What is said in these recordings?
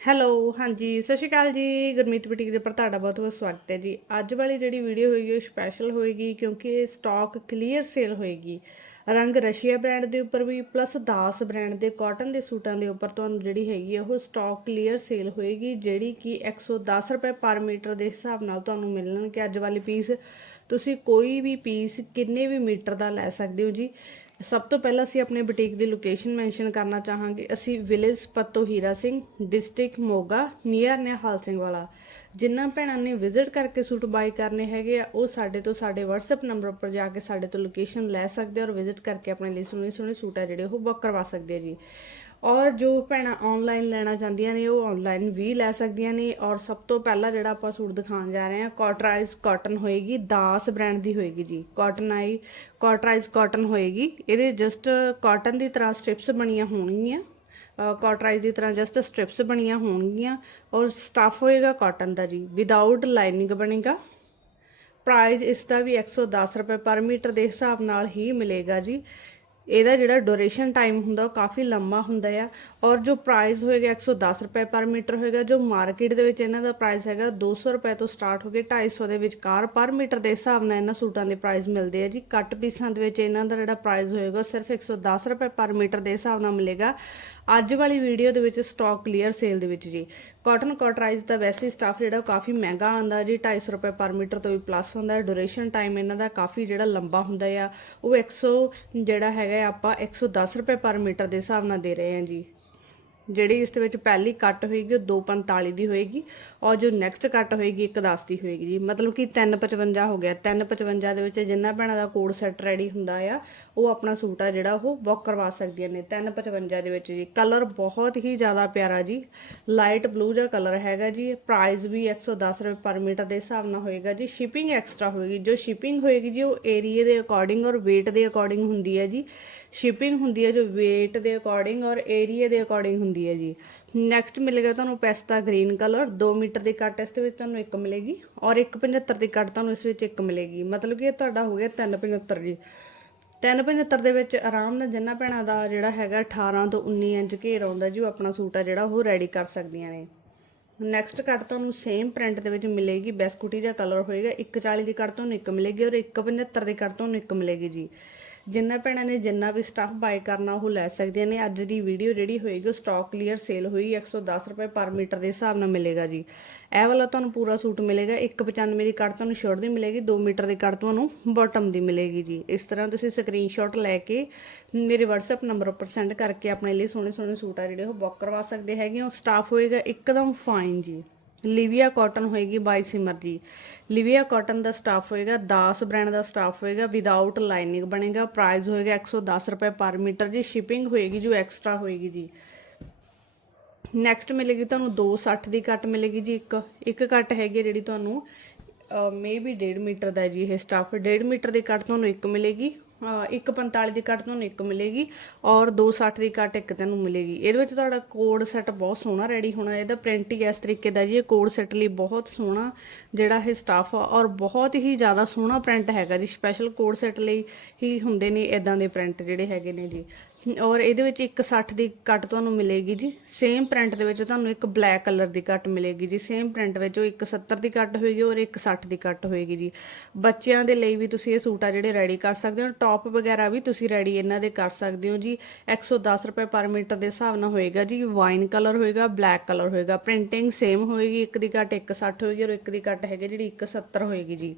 Hello, ਹਾਂਜੀ, ਸਤਿ ਸ਼੍ਰੀ ਅਕਾਲ ਜੀ। ਗੁਰਮੀਤ ਬੁਟੀਕ ਦੇ ਉੱਪਰ ਤੁਹਾਡਾ ਬਹੁਤ ਬਹੁਤ ਸਵਾਗਤ ਹੈ ਜੀ। ਅੱਜ ਵਾਲੀ ਜਿਹੜੀ ਵੀਡੀਓ ਹੋਏਗੀ, ਉਹ ਸਪੈਸ਼ਲ ਹੋਏਗੀ ਕਿਉਂਕਿ ਇਹ ਸਟਾਕ ਕਲੀਅਰ ਸੇਲ ਹੋਏਗੀ। ਰੰਗ ਰਸ਼ੀਆ ਬ੍ਰਾਂਡ ਦੇ ਉੱਪਰ ਵੀ ਪਲੱਸ ਦਾਸ ਬ੍ਰਾਂਡ ਦੇ ਕਾਟਨ ਦੇ ਸੂਟਾਂ ਦੇ ਉੱਪਰ ਤੁਹਾਨੂੰ ਜਿਹੜੀ ਹੈਗੀ ਆ, ਉਹ ਸਟਾਕ ਕਲੀਅਰ ਸੇਲ ਹੋਏਗੀ, ਜਿਹੜੀ ਕਿ 110 ਰੁਪਏ ਪਰ ਮੀਟਰ ਦੇ ਹਿਸਾਬ ਨਾਲ ਤੁਹਾਨੂੰ ਮਿਲਣਗੇ। ਅੱਜ ਵਾਲੀ ਪੀਸ ਤੁਸੀਂ ਕੋਈ ਵੀ ਪੀਸ ਕਿੰਨੇ ਵੀ ਮੀਟਰ ਦਾ ਲੈ ਸਕਦੇ ਹੋ ਜੀ। ਸਭ ਤੋਂ ਪਹਿਲਾਂ ਅਸੀਂ ਆਪਣੇ ਬੁਟੀਕ ਦੀ ਲੋਕੇਸ਼ਨ ਮੈਂਸ਼ਨ ਕਰਨਾ ਚਾਹਾਂਗੇ। ਅਸੀਂ village Patto Hira Singh district Moga near Nihal Singh Wala. ਜਿਨ੍ਹਾਂ ਭੈਣਾਂ ਨੇ ਵਿਜ਼ਿਟ ਕਰਕੇ ਸੂਟ ਬਾਈ ਕਰਨੇ ਹੈਗੇ ਆ, ਉਹ ਸਾਡੇ ਤੋਂ ਸਾਡੇ WhatsApp ਨੰਬਰ ਉੱਪਰ ਜਾ ਕੇ ਸਾਡੇ ਤੋਂ ਲੋਕੇਸ਼ਨ ਲੈ ਸਕਦੇ ਔਰ ਵਿਜ਼ਿਟ ਕਰਕੇ ਆਪਣੇ ਲਈ ਸੋਹਣੇ ਸੋਹਣੇ ਸੂਟ ਆ ਜਿਹੜੇ ਉਹ ਬੁੱਕ ਕਰਵਾ ਸਕਦੇ ਆ ਜੀ। ਔਰ ਜੋ ਭੈਣਾਂ ਆਨਲਾਈਨ ਲੈਣਾ ਚਾਹੁੰਦੀਆਂ ਨੇ, ਉਹ ਆਨਲਾਈਨ ਵੀ ਲੈ ਸਕਦੀਆਂ ਨੇ। ਔਰ ਸਭ ਤੋਂ ਪਹਿਲਾਂ ਜਿਹੜਾ ਆਪਾਂ ਸੂਟ ਦਿਖਾਉਣ ਜਾ ਰਹੇ ਹਾਂ ਕਾਟਰਾਈਜ਼ ਕਾਟਨ ਹੋਏਗੀ, ਦਾਸ ਬ੍ਰਾਂਡ ਦੀ ਹੋਏਗੀ ਜੀ। ਕਾਟਨ ਆਈ ਕਾਟਰਾਈਜ਼ ਕਾਟਨ ਹੋਏਗੀ। ਇਹਦੇ ਜਸਟ ਕਾਟਨ ਦੀ ਤਰ੍ਹਾਂ ਸਟ੍ਰਿਪਸ ਬਣੀਆਂ ਹੋਣਗੀਆਂ। ਕਾਟਰਾਈਜ਼ ਦੀ ਤਰ੍ਹਾਂ ਜਸਟ ਸਟ੍ਰਿਪਸ ਬਣੀਆਂ ਹੋਣਗੀਆਂ। ਔਰ ਸਟਫ ਹੋਏਗਾ ਕਾਟਨ ਦਾ ਜੀ। ਵਿਦਆਊਟ ਲਾਈਨਿੰਗ ਬਣੇਗਾ। ਪ੍ਰਾਈਸ ਇਸ ਦਾ ਵੀ 110 ਰੁਪਏ ਪਰ ਮੀਟਰ ਦੇ ਹਿਸਾਬ ਨਾਲ ਹੀ ਮਿਲੇਗਾ ਜੀ। ਇਹਦਾ ਜਿਹੜਾ ਡਿਊਰੇਸ਼ਨ ਟਾਈਮ ਹੁੰਦਾ ਉਹ ਕਾਫੀ ਲੰਮਾ ਹੁੰਦਾ ਆ। ਔਰ ਜੋ ਪ੍ਰਾਈਸ ਹੋਏਗਾ 110 ਰੁਪਏ ਪਰ ਮੀਟਰ ਹੋਏਗਾ, ਜੋ ਮਾਰਕੀਟ ਦੇ ਵਿੱਚ ਇਹਨਾਂ ਦਾ ਪ੍ਰਾਈਸ ਹੈਗਾ 200 ਰੁਪਏ ਤੋਂ ਸਟਾਰਟ ਹੋ ਕੇ 250 ਦੇ ਵਿਚਕਾਰ ਪਰ ਮੀਟਰ ਦੇ ਹਿਸਾਬ ਨਾਲ ਇਹਨਾਂ ਸੂਟਾਂ ਦੇ ਪ੍ਰਾਈਸ ਮਿਲਦੇ ਆ ਜੀ। ਕੱਟ ਪੀਸਾਂ ਦੇ ਵਿੱਚ ਇਹਨਾਂ ਦਾ ਜਿਹੜਾ ਪ੍ਰਾਈਸ ਹੋਏਗਾ ਉਹ ਸਿਰਫ 110 ਰੁਪਏ ਪਰ ਮੀਟਰ ਦੇ ਹਿਸਾਬ ਨਾਲ ਮਿਲੇਗਾ। ਅੱਜ ਵਾਲੀ ਵੀਡੀਓ ਦੇ ਵਿੱਚ ਸਟਾਕ ਕਲੀਅਰ ਸੇਲ ਦੇ ਵਿੱਚ ਜੀ। ਕਾਟਨ ਕਾਟਰਾਈਜ਼ ਦਾ ਵੈਸੇ ਸਟਾਫ ਜਿਹੜਾ ਉਹ ਕਾਫੀ ਮਹਿੰਗਾ ਆਉਂਦਾ ਜੀ 250 ਰੁਪਏ ਪਰ ਮੀਟਰ ਤੋਂ ਵੀ ਪਲੱਸ ਹੁੰਦਾ ਹੈ। ਡਿਊਰੇਸ਼ਨ ਟਾਈਮ ਇਹਨਾਂ ਦਾ ਕਾਫੀ ਜਿਹੜਾ ਲੰਬਾ ਹੁੰਦਾ ਆ। ਉਹ 100 ਜਿਹੜਾ ਹੈਗਾ ਆ, ਆਪਾਂ 110 ਰੁਪਏ ਪਰ ਮੀਟਰ ਦੇ ਹਿਸਾਬ ਨਾਲ ਦੇ ਰਹੇ ਹਾਂ ਜੀ। ਜਿਹੜੀ ਇਸ ਦੇ ਵਿੱਚ ਪਹਿਲੀ ਕੱਟ ਹੋਏਗੀ ਉਹ 245 ਦੀ ਹੋਏਗੀ ਔਰ ਜੋ ਨੈਕਸਟ ਕੱਟ ਹੋਏਗੀ 110 ਦੀ ਹੋਏਗੀ ਜੀ। ਮਤਲਬ ਕਿ 355 ਹੋ ਗਿਆ। 355 ਦੇ ਵਿੱਚ ਜਿੰਨਾ ਭੈਣਾਂ ਦਾ ਕੋਡ ਸੈੱਟ ਰੈਡੀ ਹੁੰਦਾ ਆ, ਉਹ ਆਪਣਾ ਸੂਟ ਆ ਜਿਹੜਾ ਉਹ ਬੁੱਕ ਕਰਵਾ ਸਕਦੀਆਂ ਨੇ। 355 ਦੇ ਵਿੱਚ ਜੀ। ਕਲਰ ਬਹੁਤ ਹੀ ਜ਼ਿਆਦਾ ਪਿਆਰਾ ਜੀ। ਲਾਈਟ ਬਲੂ ਜਿਹਾ ਕਲਰ ਹੈਗਾ ਜੀ। ਪ੍ਰਾਈਸ ਵੀ 110 ਰੁਪਏ ਪਰ ਮੀਟਰ ਦੇ ਹਿਸਾਬ ਨਾਲ ਹੋਏਗਾ ਜੀ। ਸ਼ਿਪਿੰਗ ਐਕਸਟਰਾ ਹੋਏਗੀ। ਜੋ ਸ਼ਿਪਿੰਗ ਹੋਏਗੀ ਜੀ, ਉਹ ਏਰੀਆ ਦੇ ਅਕੋਰਡਿੰਗ ਔਰ weight ਦੇ ਅਕੋਰਡਿੰਗ ਹੁੰਦੀ ਹੈ ਜੀ। ਸ਼ਿਪਿੰਗ ਹੁੰਦੀ ਹੈ ਜੋ weight ਦੇ ਅਕੋਰਡਿੰਗ ਔਰ ਏਰੀਆ ਦੇ ਅਕੋਰਡਿੰਗ ਹੁੰਦੀ ਹੈ ਜੀ। ਨੈਕਸਟ ਮਿਲੇਗਾ ਤੁਹਾਨੂੰ ਪੈਸਤਾ ਗ੍ਰੀਨ ਕਲਰ 2 ਮੀਟਰ ਦੀ ਕੱਟ ਇਸ ਦੇ ਵਿੱਚ ਤੁਹਾਨੂੰ ਇੱਕ ਮਿਲੇਗੀ ਔਰ 175 ਦੀ ਕੱਟ ਤੁਹਾਨੂੰ ਇਸ ਵਿੱਚ ਇੱਕ ਮਿਲੇਗੀ। ਮਤਲਬ ਕਿ ਇਹ ਤੁਹਾਡਾ ਹੋ ਗਿਆ 375 ਜੀ। 375 ਦੇ ਵਿੱਚ ਆਰਾਮ ਨਾਲ ਜਿੰਨਾ ਭੈਣਾਂ ਦਾ ਜਿਹੜਾ ਹੈਗਾ 18 ਤੋਂ 19 ਇੰਚ ਘੇਰ ਆਉਂਦਾ ਜੀ, ਉਹ ਆਪਣਾ ਸੂਟ ਆ ਜਿਹੜਾ ਉਹ ਰੈਡੀ ਕਰ ਸਕਦੀਆਂ ਨੇ। ਨੈਕਸਟ ਕੱਟ ਤੁਹਾਨੂੰ ਸੇਮ ਪ੍ਰਿੰਟ ਦੇ ਵਿੱਚ ਮਿਲੇਗੀ, ਬੈਸਕੁਟੀ ਜਿਹਾ ਕਲਰ ਹੋਏਗਾ 140 ਦੀ ਕੱਟ ਤੁਹਾਨੂੰ ਇੱਕ ਮਿਲੇਗੀ ਔਰ 175 ਦੀ ਕੱਟ ਤੁਹਾਨੂੰ ਇੱਕ ਮਿਲੇਗੀ ਜੀ। ਜਿੰਨਾ ਭੈਣਾਂ ਨੇ ਜਿੰਨਾ ਵੀ ਸਟਾਫ ਬਾਏ ਕਰਨਾ ਉਹ ਲੈ ਸਕਦੀਆਂ ਨੇ। ਅੱਜ ਦੀ ਵੀਡੀਓ ਜਿਹੜੀ ਹੋਏਗੀ ਉਹ ਸਟਾਕ ਕਲੀਅਰ ਸੇਲ ਹੋਈ 110 ਰੁਪਏ ਪਰ ਮੀਟਰ ਦੇ ਹਿਸਾਬ ਨਾਲ ਮਿਲੇਗਾ ਜੀ। ਇਹ ਵਾਲਾ ਤੁਹਾਨੂੰ ਪੂਰਾ ਸੂਟ ਮਿਲੇਗਾ 195 ਦੀ ਕੱਟ ਤੁਹਾਨੂੰ ਸ਼ਰਟ ਦੀ ਮਿਲੇਗੀ 2 ਮੀਟਰ ਦੀ ਕੱਟ ਤੁਹਾਨੂੰ ਬਾਟਮ ਦੀ ਮਿਲੇਗੀ ਜੀ। ਇਸ ਤਰ੍ਹਾਂ ਤੁਸੀਂ ਸਕਰੀਨਸ਼ਾਟ ਲੈ ਕੇ ਮੇਰੇ WhatsApp ਨੰਬਰ ਉੱਪਰ ਸੈਂਡ ਕਰਕੇ ਆਪਣੇ ਲਈ ਸੋਹਣੇ ਸੋਹਣੇ ਸੂਟ ਆ ਜਿਹੜੇ ਉਹ ਬੁੱਕ ਕਰਵਾ ਸਕਦੇ ਹੈਗੇ ਉਹ ਸਟਾਫ ਹੋਏਗਾ ਇੱਕਦਮ ਫਾਈਨ ਜੀ। ਲਿਵੀਆ ਕਾਟਨ ਹੋਏਗੀ ਬਾਈ ਸਿਮਰ ਜੀ। ਲਿਵੀਆ ਕਾਟਨ ਦਾ ਸਟਾਫ ਹੋਏਗਾ 10 ਬ੍ਰਾਂਡ ਦਾ ਸਟਾਫ ਹੋਏਗਾ ਵਿਦਆਊਟ ਲਾਈਨਿੰਗ ਬਣੇਗਾ ਪ੍ਰਾਈਸ ਹੋਏਗਾ 110 ਰੁਪਏ ਪਰ ਮੀਟਰ ਜੀ ਸ਼ਿਪਿੰਗ ਹੋਏਗੀ ਜੋ ਐਕਸਟਰਾ ਹੋਏਗੀ ਜੀ। ਨੈਕਸਟ ਮਿਲੇਗੀ ਤੁਹਾਨੂੰ 260 ਦੀ ਕੱਟ ਮਿਲੇਗੀ ਜੀ, ਇੱਕ ਇੱਕ ਕੱਟ ਹੈਗੀ ਜਿਹੜੀ ਤੁਹਾਨੂੰ ਮੇਬੀ 1.5 ਮੀਟਰ ਦਾ ਜੀ ਇਹ ਸਟਾਫ। 1.5 ਮੀਟਰ ਦੀ ਕੱਟ ਤੁਹਾਨੂੰ ਇੱਕ ਮਿਲੇਗੀ ਇੱਕ 145 ਦੀ ਕੱਟ ਤੁਹਾਨੂੰ ਇੱਕ ਮਿਲੇਗੀ ਔਰ 260 ਦੀ ਕੱਟ ਇੱਕ ਤੁਹਾਨੂੰ ਮਿਲੇਗੀ। ਇਹਦੇ ਵਿੱਚ ਤੁਹਾਡਾ ਕੋਡ ਸੈੱਟ ਬਹੁਤ ਸੋਹਣਾ ਰੈਡੀ ਹੋਣਾ, ਇਹਦਾ ਪ੍ਰਿੰਟ ਹੀ ਇਸ ਤਰੀਕੇ ਦਾ ਜੀ, ਇਹ ਕੋਡ ਸੈੱਟ ਲਈ ਬਹੁਤ ਸੋਹਣਾ ਜਿਹੜਾ ਇਹ ਸਟਾਫ ਆ ਔਰ ਬਹੁਤ ਹੀ ਜ਼ਿਆਦਾ ਸੋਹਣਾ ਪ੍ਰਿੰਟ ਹੈਗਾ ਜੀ। ਸਪੈਸ਼ਲ ਕੋਡ ਸੈੱਟ ਲਈ ਹੀ ਹੁੰਦੇ ਨੇ ਇਦਾਂ ਦੇ ਪ੍ਰਿੰਟ ਜਿਹੜੇ ਹੈਗੇ ਨੇ ਜੀ। ਔਰ ਇਹਦੇ ਵਿੱਚ 160 ਦੀ ਕੱਟ ਤੁਹਾਨੂੰ ਮਿਲੇਗੀ ਜੀ। ਸੇਮ ਪ੍ਰਿੰਟ ਦੇ ਵਿੱਚ ਤੁਹਾਨੂੰ ਇੱਕ ਬਲੈਕ ਕਲਰ ਦੀ ਕੱਟ ਮਿਲੇਗੀ ਜੀ। ਸੇਮ ਪ੍ਰਿੰਟ ਵਿੱਚ ਉਹ 170 ਦੀ ਕੱਟ ਹੋਏਗੀ ਔਰ 160 ਦੀ ਕੱਟ ਹੋਏਗੀ ਜੀ। ਬੱਚਿਆਂ ਦੇ ਲਈ ਵੀ ਤੁਸੀਂ ਇਹ ਸੂਟ ਆ ਜਿਹੜੇ ਰੈਡੀ ਕਰ ਸਕਦੇ ਹੋ। ਟੌਪ ਵਗੈਰਾ ਵੀ ਤੁਸੀਂ ਰੈਡੀ ਇਹਨਾਂ ਦੇ ਕਰ ਸਕਦੇ ਹੋ ਜੀ। 110 ਰੁਪਏ ਪਰ ਮੀਟਰ ਦੇ ਹਿਸਾਬ ਨਾਲ ਹੋਏਗਾ ਜੀ। ਵਾਈਨ ਕਲਰ ਹੋਏਗਾ ਬਲੈਕ ਕਲਰ ਹੋਏਗਾ। ਪ੍ਰਿੰਟਿੰਗ ਸੇਮ ਹੋਏਗੀ। ਇੱਕ ਦੀ ਕੱਟ 160 ਹੋਏਗੀ ਔਰ ਇੱਕ ਦੀ ਕੱਟ ਹੈਗੀ ਜਿਹੜੀ 170 ਹੋਏਗੀ ਜੀ।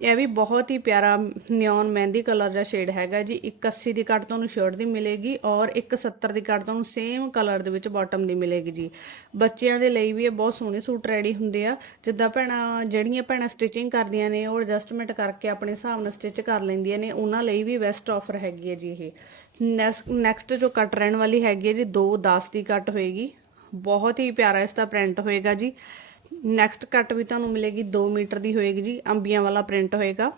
ਇਹ ਵੀ ਬਹੁਤ ਹੀ ਪਿਆਰਾ ਨਿਓਨ ਮਹਿੰਦੀ ਕਲਰ ਦਾ ਸ਼ੇਡ ਹੈਗਾ ਜੀ। 180 ਦੀ ਕੱਟ ਤੁਹਾਨੂੰ ਸ਼ਰਟ ਦੀ ਮਿਲੇਗੀ ਔਰ 170 ਦੀ ਕੱਟ ਤੁਹਾਨੂੰ ਸੇਮ ਕਲਰ ਦੇ ਵਿੱਚ ਬਾਟਮ ਦੀ ਮਿਲੇਗੀ ਜੀ। ਬੱਚਿਆਂ ਦੇ ਲਈ ਵੀ ਇਹ ਬਹੁਤ ਸੋਹਣੇ ਸੂਟ ਰੈਡੀ ਹੁੰਦੇ ਆ। ਜਿੱਦਾਂ ਭੈਣਾਂ, ਜਿਹੜੀਆਂ ਭੈਣਾਂ ਸਟਿਚਿੰਗ ਕਰਦੀਆਂ ਨੇ, ਉਹ ਐਡਜਸਟਮੈਂਟ ਕਰਕੇ ਆਪਣੇ ਹਿਸਾਬ ਨਾਲ ਸਟਿਚ ਕਰ ਲੈਂਦੀਆਂ ਨੇ, ਉਹਨਾਂ ਲਈ ਵੀ ਬੈਸਟ ਆਫਰ ਹੈਗੀ ਹੈ ਜੀ ਇਹ। ਨੈਕਸਟ ਜੋ ਕੱਟ ਰਹਿਣ ਵਾਲੀ ਹੈਗੀ ਹੈ ਜੀ 2 10 ਦੀ ਕੱਟ ਹੋਏਗੀ। ਬਹੁਤ ਹੀ ਪਿਆਰਾ ਇਸ ਦਾ ਪ੍ਰਿੰਟ ਹੋਏਗਾ ਜੀ। ਨੈਕਸਟ ਕੱਟ ਵੀ ਤੁਹਾਨੂੰ ਮਿਲੇਗੀ 2 ਮੀਟਰ ਦੀ ਹੋਏਗੀ ਜੀ, ਅੰਬੀਆਂ ਵਾਲਾ ਪ੍ਰਿੰਟ ਹੋਏਗਾ।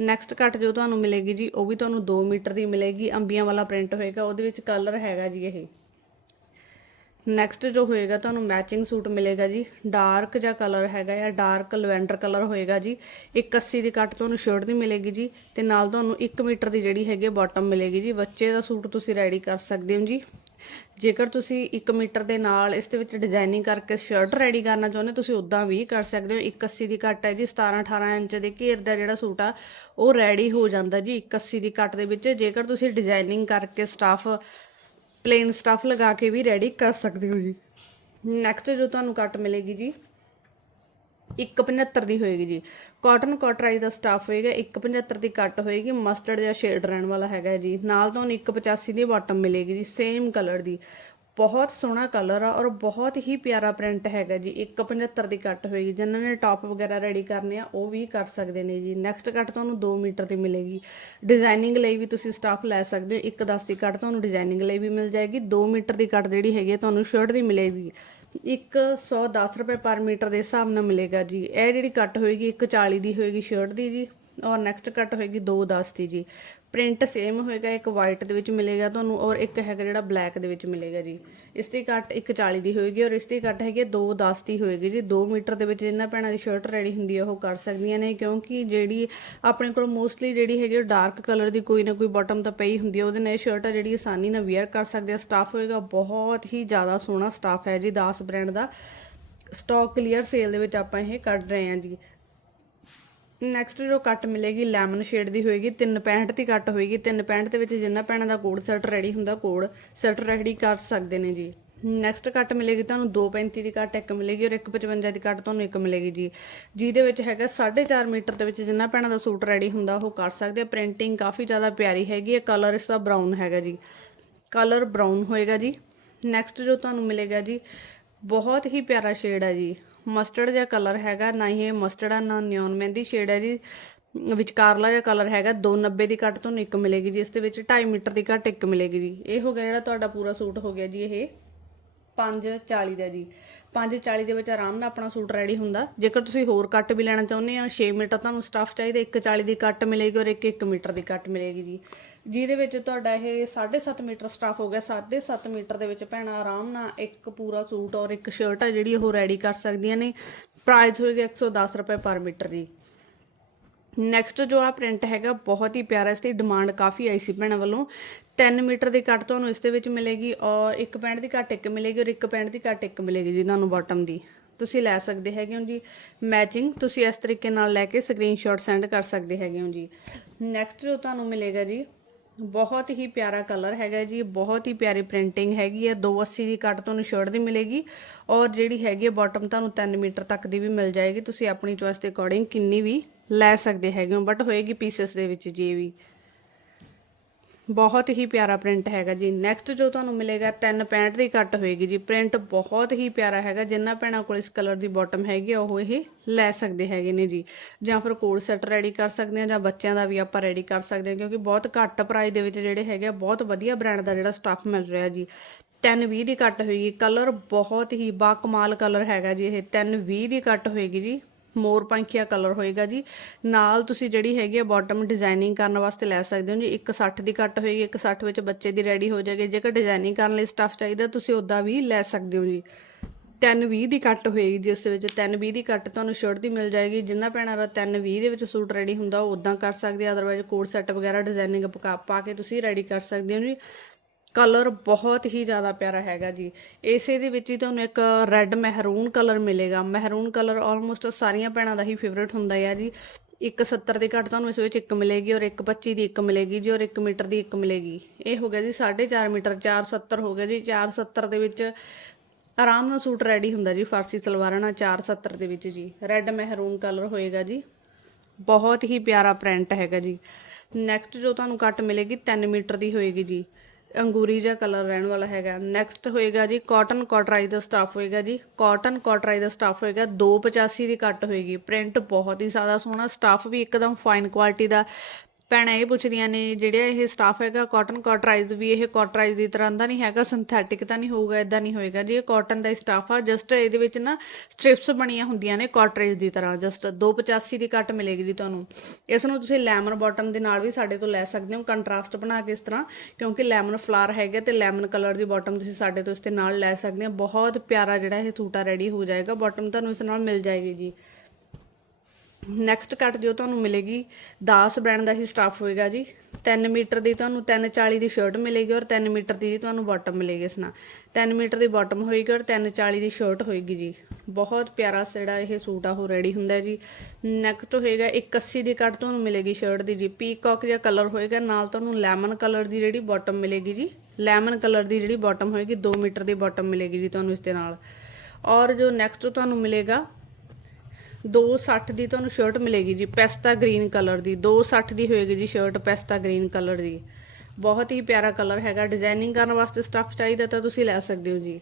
ਨੈਕਸਟ ਕੱਟ ਜੋ ਤੁਹਾਨੂੰ ਮਿਲੇਗੀ ਜੀ, ਉਹ ਵੀ ਤੁਹਾਨੂੰ 2 ਮੀਟਰ ਦੀ ਮਿਲੇਗੀ, ਅੰਬੀਆਂ ਵਾਲਾ ਪ੍ਰਿੰਟ ਹੋਏਗਾ, ਉਹਦੇ ਵਿੱਚ ਕਲਰ ਹੈਗਾ ਜੀ ਇਹ। ਨੈਕਸਟ ਜੋ ਹੋਏਗਾ, ਤੁਹਾਨੂੰ ਮੈਚਿੰਗ ਸੂਟ ਮਿਲੇਗਾ ਜੀ ਡਾਰਕ ਜਿਹਾ ਕਲਰ ਹੈਗਾ ਜਾਂ ਡਾਰਕ ਲਵੈਂਡਰ ਕਲਰ ਹੋਏਗਾ ਜੀ 180 ਦੀ ਕੱਟ ਤੁਹਾਨੂੰ ਸ਼ਰਟ ਦੀ ਮਿਲੇਗੀ ਜੀ, ਤੇ ਨਾਲ ਤੁਹਾਨੂੰ 1 ਮੀਟਰ ਦੀ ਜਿਹੜੀ ਹੈਗੀ ਬਾਟਮ ਮਿਲੇਗੀ ਜੀ, ਬੱਚੇ ਦਾ ਸੂਟ ਤੁਸੀਂ ਰੈਡੀ ਕਰ ਸਕਦੇ ਹੋ ਜੀ। ਜੇਕਰ ਤੁਸੀਂ 1 ਮੀਟਰ ਦੇ ਨਾਲ ਇਸ ਦੇ ਵਿੱਚ ਡਿਜ਼ਾਈਨਿੰਗ ਕਰਕੇ ਸ਼ਰਟ ਰੈਡੀ ਕਰਨਾ ਚਾਹੁੰਦੇ ਹੋ, ਤੁਸੀਂ ਉਦਾਂ ਵੀ ਕਰ ਸਕਦੇ ਹੋ। 180 ਦੀ ਕੱਟ ਹੈ ਜੀ 17 18 ਇੰਚ ਦੇ ਘੇਰ ਦਾ ਜਿਹੜਾ ਸੂਟ ਆ ਉਹ ਰੈਡੀ ਹੋ ਜਾਂਦਾ ਜੀ 180 ਦੀ ਕੱਟ ਦੇ ਵਿੱਚ। ਜੇਕਰ ਤੁਸੀਂ ਡਿਜ਼ਾਈਨਿੰਗ ਕਰਕੇ ਸਟਾਫ ਪਲੇਨ ਸਟਾਫ ਲਗਾ ਕੇ ਵੀ ਰੈਡੀ ਕਰ ਸਕਦੇ ਹੋ ਜੀ। ਨੈਕਸਟ ਜੋ ਤੁਹਾਨੂੰ ਕੱਟ ਮਿਲੇਗੀ ਜੀ 175 ਦੀ ਹੋਏਗੀ ਜੀ। ਕਾਟਨ ਕਾਟਰਾਈ ਦਾ ਸਟਾਫ ਹੋਏਗਾ 175 ਦੀ ਕੱਟ ਹੋਏਗੀ। ਮਸਟਰਡ ਜਾਂ ਸ਼ੇਡ ਰਹਿਣ ਵਾਲਾ ਹੈਗਾ ਜੀ। ਨਾਲ ਤੁਹਾਨੂੰ 185 ਦੀ ਬਾਟਮ ਮਿਲੇਗੀ ਜੀ ਸੇਮ ਕਲਰ ਦੀ। ਬਹੁਤ ਸੋਹਣਾ ਕਲਰ ਆ ਔਰ ਬਹੁਤ ਹੀ ਪਿਆਰਾ ਪ੍ਰਿੰਟ ਹੈਗਾ ਜੀ। 175 ਦੀ ਕੱਟ ਹੋਏਗੀ। ਜਿਨ੍ਹਾਂ ਨੇ ਟੌਪ ਵਗੈਰਾ ਰੈਡੀ ਕਰਨੇ ਆ, ਉਹ ਵੀ ਕਰ ਸਕਦੇ ਨੇ ਜੀ। ਨੈਕਸਟ ਕੱਟ ਤੁਹਾਨੂੰ 2 ਮੀਟਰ ਦੀ ਮਿਲੇਗੀ। ਡਿਜ਼ਾਈਨਿੰਗ ਲਈ ਵੀ ਤੁਸੀਂ ਸਟਾਫ ਲੈ ਸਕਦੇ ਹੋ। 110 ਦੀ ਕੱਟ ਤੁਹਾਨੂੰ ਡਿਜ਼ਾਈਨਿੰਗ ਲਈ ਵੀ ਮਿਲ ਜਾਏਗੀ। 2 ਮੀਟਰ ਦੀ ਕੱਟ ਜਿਹੜੀ ਹੈਗੀ ਹੈ ਤੁਹਾਨੂੰ ਸ਼ਰਟ ਦੀ ਮਿਲੇਗੀ। 110 ਰੁਪਏ ਪਰ ਮੀਟਰ ਦੇ ਹਿਸਾਬ ਨਾਲ ਮਿਲੇਗਾ ਜੀ। ਇਹ ਜਿਹੜੀ ਕੱਟ ਹੋਏਗੀ 140 ਦੀ ਹੋਏਗੀ ਸ਼ਰਟ ਦੀ ਜੀ। ਔਰ ਨੈਕਸਟ ਕੱਟ ਹੋਏਗੀ 210 ਦੀ ਜੀ। ਪ੍ਰਿੰਟ ਸੇਮ ਹੋਏਗਾ, ਇੱਕ ਵਾਈਟ ਦੇ ਵਿੱਚ ਮਿਲੇਗਾ ਤੁਹਾਨੂੰ ਔਰ ਇੱਕ ਹੈਗਾ ਜਿਹੜਾ ਬਲੈਕ ਦੇ ਵਿੱਚ ਮਿਲੇਗਾ ਜੀ। ਇਸ ਦੀ ਕੱਟ 140 ਦੀ ਹੋਏਗੀ ਔਰ ਇਸ ਦੀ ਕੱਟ ਹੈਗੀ 210 ਦੀ ਹੋਏਗੀ ਜੀ। 2 ਮੀਟਰ ਦੇ ਵਿੱਚ ਜਿੰਨਾ ਭੈਣਾਂ ਦੀ ਸ਼ਰਟ ਰੈਡੀ ਹੁੰਦੀ ਹੈ ਉਹ ਕਰ ਸਕਦੀਆਂ ਨੇ ਕਿਉਂਕਿ ਜਿਹੜੀ ਆਪਣੇ ਕੋਲ ਮੋਸਟਲੀ ਜਿਹੜੀ ਹੈਗੀ ਡਾਰਕ ਕਲਰ ਦੀ ਕੋਈ ਨਾ ਕੋਈ ਬਾਟਮ ਤਾਂ ਪਈ ਹੁੰਦੀ ਹੈ। ਉਹਦੇ ਨਾਲ ਇਹ ਸ਼ਰਟ ਆ ਜਿਹੜੀ ਆਸਾਨੀ ਨਾਲ ਵੇਅਰ ਕਰ ਸਕਦੇ ਆ। ਸਟਾਫ ਹੋਏਗਾ, ਬਹੁਤ ਹੀ ਜ਼ਿਆਦਾ ਸੋਹਣਾ ਸਟਾਫ ਹੈ ਜੀ ਦਾਸ ਬ੍ਰਾਂਡ ਦਾ। ਸਟਾਕ ਕਲੀਅਰ ਸੇਲ ਦੇ ਵਿੱਚ ਆਪਾਂ ਇਹ ਕੱਢ ਰਹੇ ਹਾਂ ਜੀ। ਨੈਕਸਟ ਜੋ ਕੱਟ ਮਿਲੇਗੀ ਲੈਮਨ ਸ਼ੇਡ ਦੀ ਹੋਏਗੀ 365 ਦੀ ਕੱਟ ਹੋਏਗੀ 365 ਦੇ ਵਿੱਚ ਜਿੰਨਾ ਭੈਣਾਂ ਦਾ ਕੋਡ ਸੈਟ ਰੈਡੀ ਹੁੰਦਾ, ਕੋਡ ਸੈਟ ਰੈਡੀ ਕਰ ਸਕਦੇ ਨੇ ਜੀ। ਨੈਕਸਟ ਕੱਟ ਮਿਲੇਗੀ ਤੁਹਾਨੂੰ 235 ਦੀ ਕੱਟ ਇੱਕ ਮਿਲੇਗੀ ਔਰ 155 ਦੀ ਕੱਟ ਤੁਹਾਨੂੰ ਇੱਕ ਮਿਲੇਗੀ ਜੀ। ਜਿਹਦੇ ਵਿੱਚ ਹੈਗਾ 4.5 ਮੀਟਰ ਦੇ ਵਿੱਚ ਜਿੰਨਾ ਭੈਣਾਂ ਦਾ ਸੂਟ ਰੈਡੀ ਹੁੰਦਾ, ਉਹ ਕਰ ਸਕਦੇ ਆ। ਪ੍ਰਿੰਟਿੰਗ ਕਾਫੀ ਜ਼ਿਆਦਾ ਪਿਆਰੀ ਹੈਗੀ ਹੈ। ਕਲਰ ਇਸ ਦਾ ਬਰਾਊਨ ਹੈਗਾ ਜੀ। ਕਲਰ ਬਰਾਊਨ ਹੋਏਗਾ ਜੀ। ਨੈਕਸਟ ਜੋ ਤੁਹਾਨੂੰ ਮਿਲੇਗਾ ਜੀ, ਬਹੁਤ ਹੀ ਪਿਆਰਾ ਸ਼ੇਡ ਹੈ ਜੀ। ਮਸਟਰਡ ਜਿਹਾ ਕਲਰ ਹੈਗਾ, ਨਾ ਹੀ ਇਹ ਮਸਟਰਡ ਆ, ਨਾ ਨਿਓਨ ਮਹਿੰਦੀ ਸ਼ੇਡ ਹੈ ਜੀ। ਵਿਚਕਾਰਲਾ ਜਿਹਾ ਕਲਰ ਹੈਗਾ 290 ਦੀ ਕੱਟ ਤੁਹਾਨੂੰ ਇੱਕ ਮਿਲੇਗੀ ਜੀ, ਇਸ ਦੇ ਵਿੱਚ 2.5 ਮੀਟਰ ਦੀ ਕੱਟ ਇੱਕ ਮਿਲੇਗੀ ਜੀ। ਇਹ ਹੋ ਗਿਆ ਜਿਹੜਾ ਤੁਹਾਡਾ ਪੂਰਾ ਸੂਟ ਹੋ ਗਿਆ ਜੀ, ਇਹ 540 ਦਾ ਜੀ। 540 ਦੇ ਵਿੱਚ ਆਰਾਮ ਨਾਲ ਆਪਣਾ ਸੂਟ ਰੈਡੀ ਹੁੰਦਾ। ਜੇਕਰ ਤੁਸੀਂ ਹੋਰ ਕੱਟ ਵੀ ਲੈਣਾ ਚਾਹੁੰਦੇ ਆ 6 ਮੀਟਰ ਤੁਹਾਨੂੰ ਸਟਾਫ ਚਾਹੀਦਾ 140 ਦੀ ਕੱਟ ਮਿਲੇਗੀ ਔਰ 1 1 ਮੀਟਰ ਦੀ ਕੱਟ ਮਿਲੇਗੀ ਜੀ। ਜਿਹਦੇ ਵਿੱਚ ਤੁਹਾਡਾ ਇਹ 7.5 ਮੀਟਰ ਸਟਾਫ ਹੋ ਗਿਆ। 7.5 ਮੀਟਰ ਦੇ ਵਿੱਚ ਭੈਣਾਂ ਆਰਾਮ ਨਾਲ ਇੱਕ ਪੂਰਾ ਸੂਟ ਔਰ ਇੱਕ ਸ਼ਰਟ ਆ ਜਿਹੜੀ ਉਹ ਰੈਡੀ ਕਰ ਸਕਦੀਆਂ ਨੇ। ਪ੍ਰਾਈਸ ਹੋਏਗਾ 110 ਰੁਪਏ ਪਰ ਮੀਟਰ ਜੀ ਨੈਕਸਟ ਜੋ ਆ ਪ੍ਰਿੰਟ ਹੈਗਾ, ਬਹੁਤ ਹੀ ਪਿਆਰਾ, ਇਸ ਦੀ ਡਿਮਾਂਡ ਕਾਫੀ ਆਈ ਸੀ ਭੈਣਾਂ ਵੱਲੋਂ। 3 ਮੀਟਰ ਦੀ ਕੱਟ ਤੁਹਾਨੂੰ ਇਸ ਦੇ ਵਿੱਚ ਮਿਲੇਗੀ ਔਰ ਇੱਕ ਪੈਂਟ ਦੀ ਕੱਟ ਇੱਕ ਮਿਲੇਗੀ ਔਰ ਇੱਕ ਪੈਂਟ ਦੀ ਕੱਟ ਇੱਕ ਮਿਲੇਗੀ ਜੀ ਤੁਹਾਨੂੰ ਬਾਟਮ ਦੀ। ਤੁਸੀਂ ਲੈ ਸਕਦੇ ਹੈਗੇ ਹੋ ਜੀ। ਮੈਚਿੰਗ ਤੁਸੀਂ ਇਸ ਤਰੀਕੇ ਨਾਲ ਲੈ ਕੇ ਸਕਰੀਨਸ਼ਾਟ ਸੈਂਡ ਕਰ ਸਕਦੇ ਹੈਗੇ ਹੋ ਜੀ। ਨੈਕਸਟ ਜੋ ਤੁਹਾਨੂੰ ਮਿਲੇਗਾ ਜੀ ਬਹੁਤ ਹੀ ਪਿਆਰਾ ਕਲਰ ਹੈਗਾ ਜੀ, ਬਹੁਤ ਹੀ ਪਿਆਰੀ ਪ੍ਰਿੰਟਿੰਗ ਹੈਗੀ ਹੈ 280 ਦੀ ਕੱਟ ਤੁਹਾਨੂੰ ਸ਼ਰਟ ਦੀ ਮਿਲੇਗੀ ਔਰ ਜਿਹੜੀ ਹੈਗੀ ਬਾਟਮ ਤੁਹਾਨੂੰ 3 ਮੀਟਰ ਤੱਕ ਦੀ ਵੀ ਮਿਲ ਜਾਏਗੀ, ਤੁਸੀਂ ਆਪਣੀ ਚੋਇਸ ਦੇ ਅਕੋਰਡਿੰਗ ਕਿੰਨੀ ਵੀ ਲੈ ਸਕਦੇ ਹੈਗੇ ਹੋ ਬਟ ਹੋਏਗੀ ਪੀਸਸ ਦੇ ਵਿੱਚ ਜੀ ਵੀ। ਬਹੁਤ ਹੀ ਪਿਆਰਾ ਪ੍ਰਿੰਟ ਹੈਗਾ ਜੀ। ਨੈਕਸਟ ਜੋ ਤੁਹਾਨੂੰ ਮਿਲੇਗਾ 365 ਦੀ ਕੱਟ ਹੋਏਗੀ ਜੀ। ਪ੍ਰਿੰਟ ਬਹੁਤ ਹੀ ਪਿਆਰਾ ਹੈਗਾ। ਜਿੰਨਾ ਭੈਣਾਂ ਕੋਲ ਇਸ ਕਲਰ ਦੀ ਬਾਟਮ ਹੈਗੀ ਆ, ਉਹ ਇਹ ਲੈ ਸਕਦੇ ਹੈਗੇ ਨੇ ਜੀ। ਜਾਂ ਫਿਰ ਕੋਡ ਸੈੱਟ ਰੈਡੀ ਕਰ ਸਕਦੇ ਆ ਜਾਂ ਬੱਚਿਆਂ ਦਾ ਵੀ ਆਪਾਂ ਰੈਡੀ ਕਰ ਸਕਦੇ ਆ ਕਿਉਂਕਿ ਬਹੁਤ ਘੱਟ ਪ੍ਰਾਈਸ ਦੇ ਵਿੱਚ ਜਿਹੜੇ ਹੈਗੇ ਆ ਬਹੁਤ ਵਧੀਆ ਬ੍ਰਾਂਡ ਦਾ ਜਿਹੜਾ ਸਟੱਫ ਮਿਲ ਰਿਹਾ ਜੀ। 320 ਦੀ ਕੱਟ ਹੋਏਗੀ। ਕਲਰ ਬਹੁਤ ਹੀ ਬਾ ਕਮਾਲ ਕਲਰ ਹੈਗਾ ਜੀ ਇਹ। 320 ਦੀ ਕੱਟ ਹੋਏਗੀ ਜੀ। ਮੋਰ ਪੰਖੀਆ ਕਲਰ ਹੋਏਗਾ ਜੀ। ਨਾਲ ਤੁਸੀਂ ਜਿਹੜੀ ਹੈਗੀ ਆ ਬਾਟਮ ਡਿਜ਼ਾਈਨਿੰਗ ਕਰਨ ਵਾਸਤੇ ਲੈ ਸਕਦੇ ਹੋ ਜੀ। 160 ਦੀ ਕੱਟ ਹੋਏਗੀ 160 ਵਿੱਚ ਬੱਚੇ ਦੀ ਰੈਡੀ ਹੋ ਜਾਏਗੀ। ਜੇਕਰ ਡਿਜ਼ਾਈਨਿੰਗ ਕਰਨ ਲਈ ਸਟੱਫ ਚਾਹੀਦਾ, ਤੁਸੀਂ ਉਦਾਂ ਵੀ ਲੈ ਸਕਦੇ ਹੋ ਜੀ। 320 ਦੀ ਕੱਟ ਹੋਏਗੀ ਜਿਸ ਦੇ ਵਿੱਚ। 320 ਦੀ ਕੱਟ ਤੁਹਾਨੂੰ ਸ਼ਰਟ ਦੀ ਮਿਲ ਜਾਏਗੀ। ਜਿੰਨਾ ਭੈਣਾਂ ਦਾ 320 ਦੇ ਵਿੱਚ ਸੂਟ ਰੈਡੀ ਹੁੰਦਾ, ਉਹ ਉਦਾਂ ਕਰ ਸਕਦੇ ਆ। ਅਦਰਵਾਈਜ਼ ਕੋਡ ਸੈੱਟ ਵਗੈਰਾ ਡਿਜ਼ਾਈਨਿੰਗ ਪਾ ਕੇ ਤੁਸੀਂ ਰੈਡੀ ਕਰ ਸਕਦੇ ਹੋ ਜੀ। ਕਲਰ ਬਹੁਤ ਹੀ ਜ਼ਿਆਦਾ ਪਿਆਰਾ ਹੈਗਾ ਜੀ। ਇਸੇ ਦੇ ਵਿੱਚ ਹੀ ਤੁਹਾਨੂੰ ਇੱਕ ਰੈੱਡ ਮਹਿਰੂਨ ਕਲਰ ਮਿਲੇਗਾ। ਮਹਿਰੂਨ ਕਲਰ ਆਲਮੋਸਟ ਸਾਰੀਆਂ ਭੈਣਾਂ ਦਾ ਹੀ ਫੇਵਰਿਟ ਹੁੰਦਾ ਹੈ ਜੀ। 170 ਦੀ ਕੱਟ ਤੁਹਾਨੂੰ ਇਸ ਵਿੱਚ ਇੱਕ ਮਿਲੇਗੀ ਔਰ 125 ਦੀ ਇੱਕ ਮਿਲੇਗੀ ਜੀ ਔਰ 1 ਮੀਟਰ ਦੀ ਇੱਕ ਮਿਲੇਗੀ। ਇਹ ਹੋ ਗਿਆ ਜੀ 4.5 ਮੀਟਰ 470 ਹੋ ਗਿਆ ਜੀ। 470 ਦੇ ਵਿੱਚ ਆਰਾਮ ਨਾਲ ਸੂਟ ਰੈਡੀ ਹੁੰਦਾ ਜੀ ਫਾਰਸੀ ਸਲਵਾਰਾਂ ਨਾਲ 470 ਦੇ ਵਿੱਚ ਜੀ। ਰੈੱਡ ਮਹਿਰੂਨ ਕਲਰ ਹੋਏਗਾ ਜੀ। ਬਹੁਤ ਹੀ ਪਿਆਰਾ ਪ੍ਰਿੰਟ ਹੈਗਾ ਜੀ। ਨੈਕਸਟ ਜੋ ਤੁਹਾਨੂੰ ਕੱਟ ਮਿਲੇਗੀ 3 ਮੀਟਰ ਦੀ ਹੋਏਗੀ ਜੀ। ਅੰਗੂਰੀ ਜਿਹਾ ਕਲਰ ਰਹਿਣ ਵਾਲਾ ਹੈਗਾ। ਨੈਕਸਟ ਹੋਏਗਾ ਜੀ ਕਾਟਨ ਕਾਟਰਾਈ ਦਾ ਸਟਾਫ ਹੋਏਗਾ ਜੀ। ਕਾਟਨ ਕਾਟਰਾਈ ਦਾ ਸਟਾਫ ਹੋਏਗਾ। 285 ਦੀ ਕੱਟ ਹੋਏਗੀ। ਪ੍ਰਿੰਟ ਬਹੁਤ ਹੀ ਜ਼ਿਆਦਾ ਸੋਹਣਾ। ਸਟਾਫ ਵੀ ਇੱਕਦਮ ਫਾਈਨ ਕੁਆਲਿਟੀ ਦਾ ਭੈਣਾਂ ਇਹ ਪੁੱਛਦੀਆਂ ਨੇ, ਜਿਹੜਾ ਇਹ ਸਟਾਫ ਹੈਗਾ ਕਾਟਨ ਕਾਟਰਾਈਜ਼ ਵੀ ਇਹ ਕਾਟਰਾਈਜ਼ ਦੀ ਤਰ੍ਹਾਂ ਦਾ ਨਹੀਂ ਹੈਗਾ ਸਿੰਥੈਟਿਕ ਤਾਂ ਨਹੀਂ ਹੋਊਗਾ ਇਦਾਂ ਨਹੀਂ ਹੋਏਗਾ। ਜੀ ਇਹ ਕਾਟਨ ਦਾ ਸਟਾਫ ਆ ਜਸਟ ਇਹਦੇ ਵਿੱਚ ਨਾ ਸਟ੍ਰਿਪਸ ਬਣੀਆਂ ਹੁੰਦੀਆਂ ਨੇ ਕਾਟਰਾਈਜ਼ ਦੀ ਤਰ੍ਹਾਂ ਜਸਟ 285 ਦੀ ਕੱਟ ਮਿਲੇਗੀ ਜੀ ਤੁਹਾਨੂੰ। ਇਸ ਨੂੰ ਤੁਸੀਂ ਲੈਮਨ ਬਾਟਮ ਦੇ ਨਾਲ ਵੀ ਸਾਡੇ ਤੋਂ ਲੈ ਸਕਦੇ ਹੋ ਕੰਟਰਾਸਟ ਬਣਾ ਕੇ ਇਸ ਤਰ੍ਹਾਂ, ਕਿਉਂਕਿ ਲੈਮਨ ਫਲਾਰ ਹੈਗਾ ਤੇ ਲੈਮਨ ਕਲਰ ਦੀ ਬਾਟਮ ਤੁਸੀਂ ਸਾਡੇ ਤੋਂ ਇਸ ਦੇ ਨਾਲ ਲੈ ਸਕਦੇ ਹੋ। ਬਹੁਤ ਪਿਆਰਾ ਜਿਹੜਾ ਇਹ ਸੂਟਾ ਰੈਡੀ ਹੋ ਜਾਏਗਾ। ਬਾਟਮ ਤੁਹਾਨੂੰ ਇਸ ਨਾਲ ਮਿਲ ਜਾਏਗੀ ਜੀ। ਨੈਕਸਟ ਕੱਟ ਜੋ ਤੁਹਾਨੂੰ ਮਿਲੇਗੀ, ਦਾਸ ਬ੍ਰਾਂਡ ਦਾ ਹੀ ਸਟਾਫ ਹੋਏਗਾ ਜੀ। 3 ਮੀਟਰ ਦੀ ਤੁਹਾਨੂੰ 340 ਦੀ ਸ਼ਰਟ ਮਿਲੇਗੀ ਔਰ 3 ਮੀਟਰ ਦੀ ਜੀ ਤੁਹਾਨੂੰ ਬਾਟਮ ਮਿਲੇਗੀ ਇਸ ਨਾਲ। 3 ਮੀਟਰ ਦੀ ਬਾਟਮ ਹੋਏਗੀ ਔਰ 340 ਦੀ ਸ਼ਰਟ ਹੋਏਗੀ ਜੀ। ਬਹੁਤ ਪਿਆਰਾ ਜਿਹੜਾ ਇਹ ਸੂਟ ਆ, ਉਹ ਰੈਡੀ ਹੁੰਦਾ ਜੀ। ਨੈਕਸਟ ਹੋਏਗਾ 180 ਦੀ ਕੱਟ ਤੁਹਾਨੂੰ ਮਿਲੇਗੀ ਸ਼ਰਟ ਦੀ ਜੀ। ਪੀਕਾਕ ਜਿਹਾ ਕਲਰ ਹੋਏਗਾ, ਨਾਲ ਤੁਹਾਨੂੰ ਲੈਮਨ ਕਲਰ ਦੀ ਜਿਹੜੀ ਬਾਟਮ ਮਿਲੇਗੀ ਜੀ। ਲੈਮਨ ਕਲਰ ਦੀ ਜਿਹੜੀ ਬਾਟਮ ਹੋਏਗੀ 2 ਮੀਟਰ ਦੀ ਬਾਟਮ ਮਿਲੇਗੀ ਜੀ ਤੁਹਾਨੂੰ ਇਸ ਦੇ ਨਾਲ। ਔਰ ਜੋ ਨੈਕਸਟ ਤੁਹਾਨੂੰ ਮਿਲੇਗਾ 260 ਦੀ ਤੁਹਾਨੂੰ ਸ਼ਰਟ ਮਿਲੇਗੀ ਜੀ, ਪੈਸਤਾ ਗ੍ਰੀਨ ਕਲਰ ਦੀ 260 ਦੀ ਹੋਏਗੀ ਜੀ ਸ਼ਰਟ ਪੈਸਤਾ ਗ੍ਰੀਨ ਕਲਰ ਦੀ। ਬਹੁਤ ਹੀ ਪਿਆਰਾ ਕਲਰ ਹੈਗਾ। ਡਿਜ਼ਾਈਨਿੰਗ ਕਰਨ ਵਾਸਤੇ ਸਟੱਫ ਚਾਹੀਦਾ ਤਾਂ ਤੁਸੀਂ ਲੈ ਸਕਦੇ ਹੋ ਜੀ।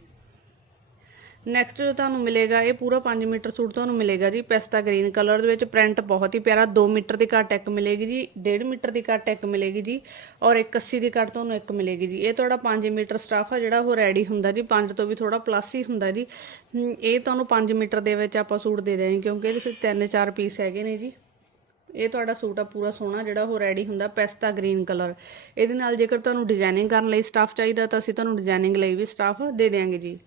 ਨੈਕਸਟ ਤੁਹਾਨੂੰ ਮਿਲੇਗਾ, ਇਹ ਪੂਰਾ 5 ਮੀਟਰ ਸੂਟ ਤੁਹਾਨੂੰ ਮਿਲੇਗਾ ਜੀ ਪੈਸਤਾ ਗ੍ਰੀਨ ਕਲਰ ਦੇ ਵਿੱਚ, ਪ੍ਰਿੰਟ ਬਹੁਤ ਹੀ ਪਿਆਰਾ 2 ਮੀਟਰ ਦੀ ਕੱਟ ਇੱਕ ਮਿਲੇਗੀ ਜੀ 1.5 ਮੀਟਰ ਦੀ ਕੱਟ ਇੱਕ ਮਿਲੇਗੀ ਜੀ, ਔਰ 180 ਦੀ ਕੱਟ ਤੁਹਾਨੂੰ ਇੱਕ ਮਿਲੇਗੀ ਜੀ। ਇਹ ਤੁਹਾਡਾ 5 ਮੀਟਰ ਸਟਾਫ ਆ, ਜਿਹੜਾ ਉਹ ਰੈਡੀ ਹੁੰਦਾ ਜੀ 5 ਤੋਂ ਵੀ ਥੋੜਾ ਪਲੱਸ ਹੀ ਹੁੰਦਾ ਜੀ। ਇਹ ਤੁਹਾਨੂੰ 5 ਮੀਟਰ ਦੇ ਵਿੱਚ ਆਪਾਂ ਸੂਟ ਦੇ ਰਹੇ ਕਿਉਂਕਿ ਇਹਦੇ ਵਿੱਚ ਤਿੰਨ ਚਾਰ ਪੀਸ ਹੈਗੇ ਨੇ ਜੀ। ਇਹ ਤੁਹਾਡਾ ਸੂਟ ਆ, ਪੂਰਾ ਸੋਹਣਾ, ਜਿਹੜਾ ਉਹ ਰੈਡੀ ਹੁੰਦਾ ਪੈਸਤਾ ਗ੍ਰੀਨ ਕਲਰ। ਇਹਦੇ ਨਾਲ ਜੇਕਰ ਤੁਹਾਨੂੰ ਡਿਜ਼ਾਈਨਿੰਗ ਕਰਨ ਲਈ ਸਟਾਫ ਚਾਹੀਦਾ, ਤਾਂ ਅਸੀਂ ਤੁਹਾਨੂੰ ਡਿਜ਼ਾਈਨਿੰਗ ਲਈ ਵੀ ਸਟਾਫ ਦੇ ਦੇਵਾਂਗੇ ਜੀ।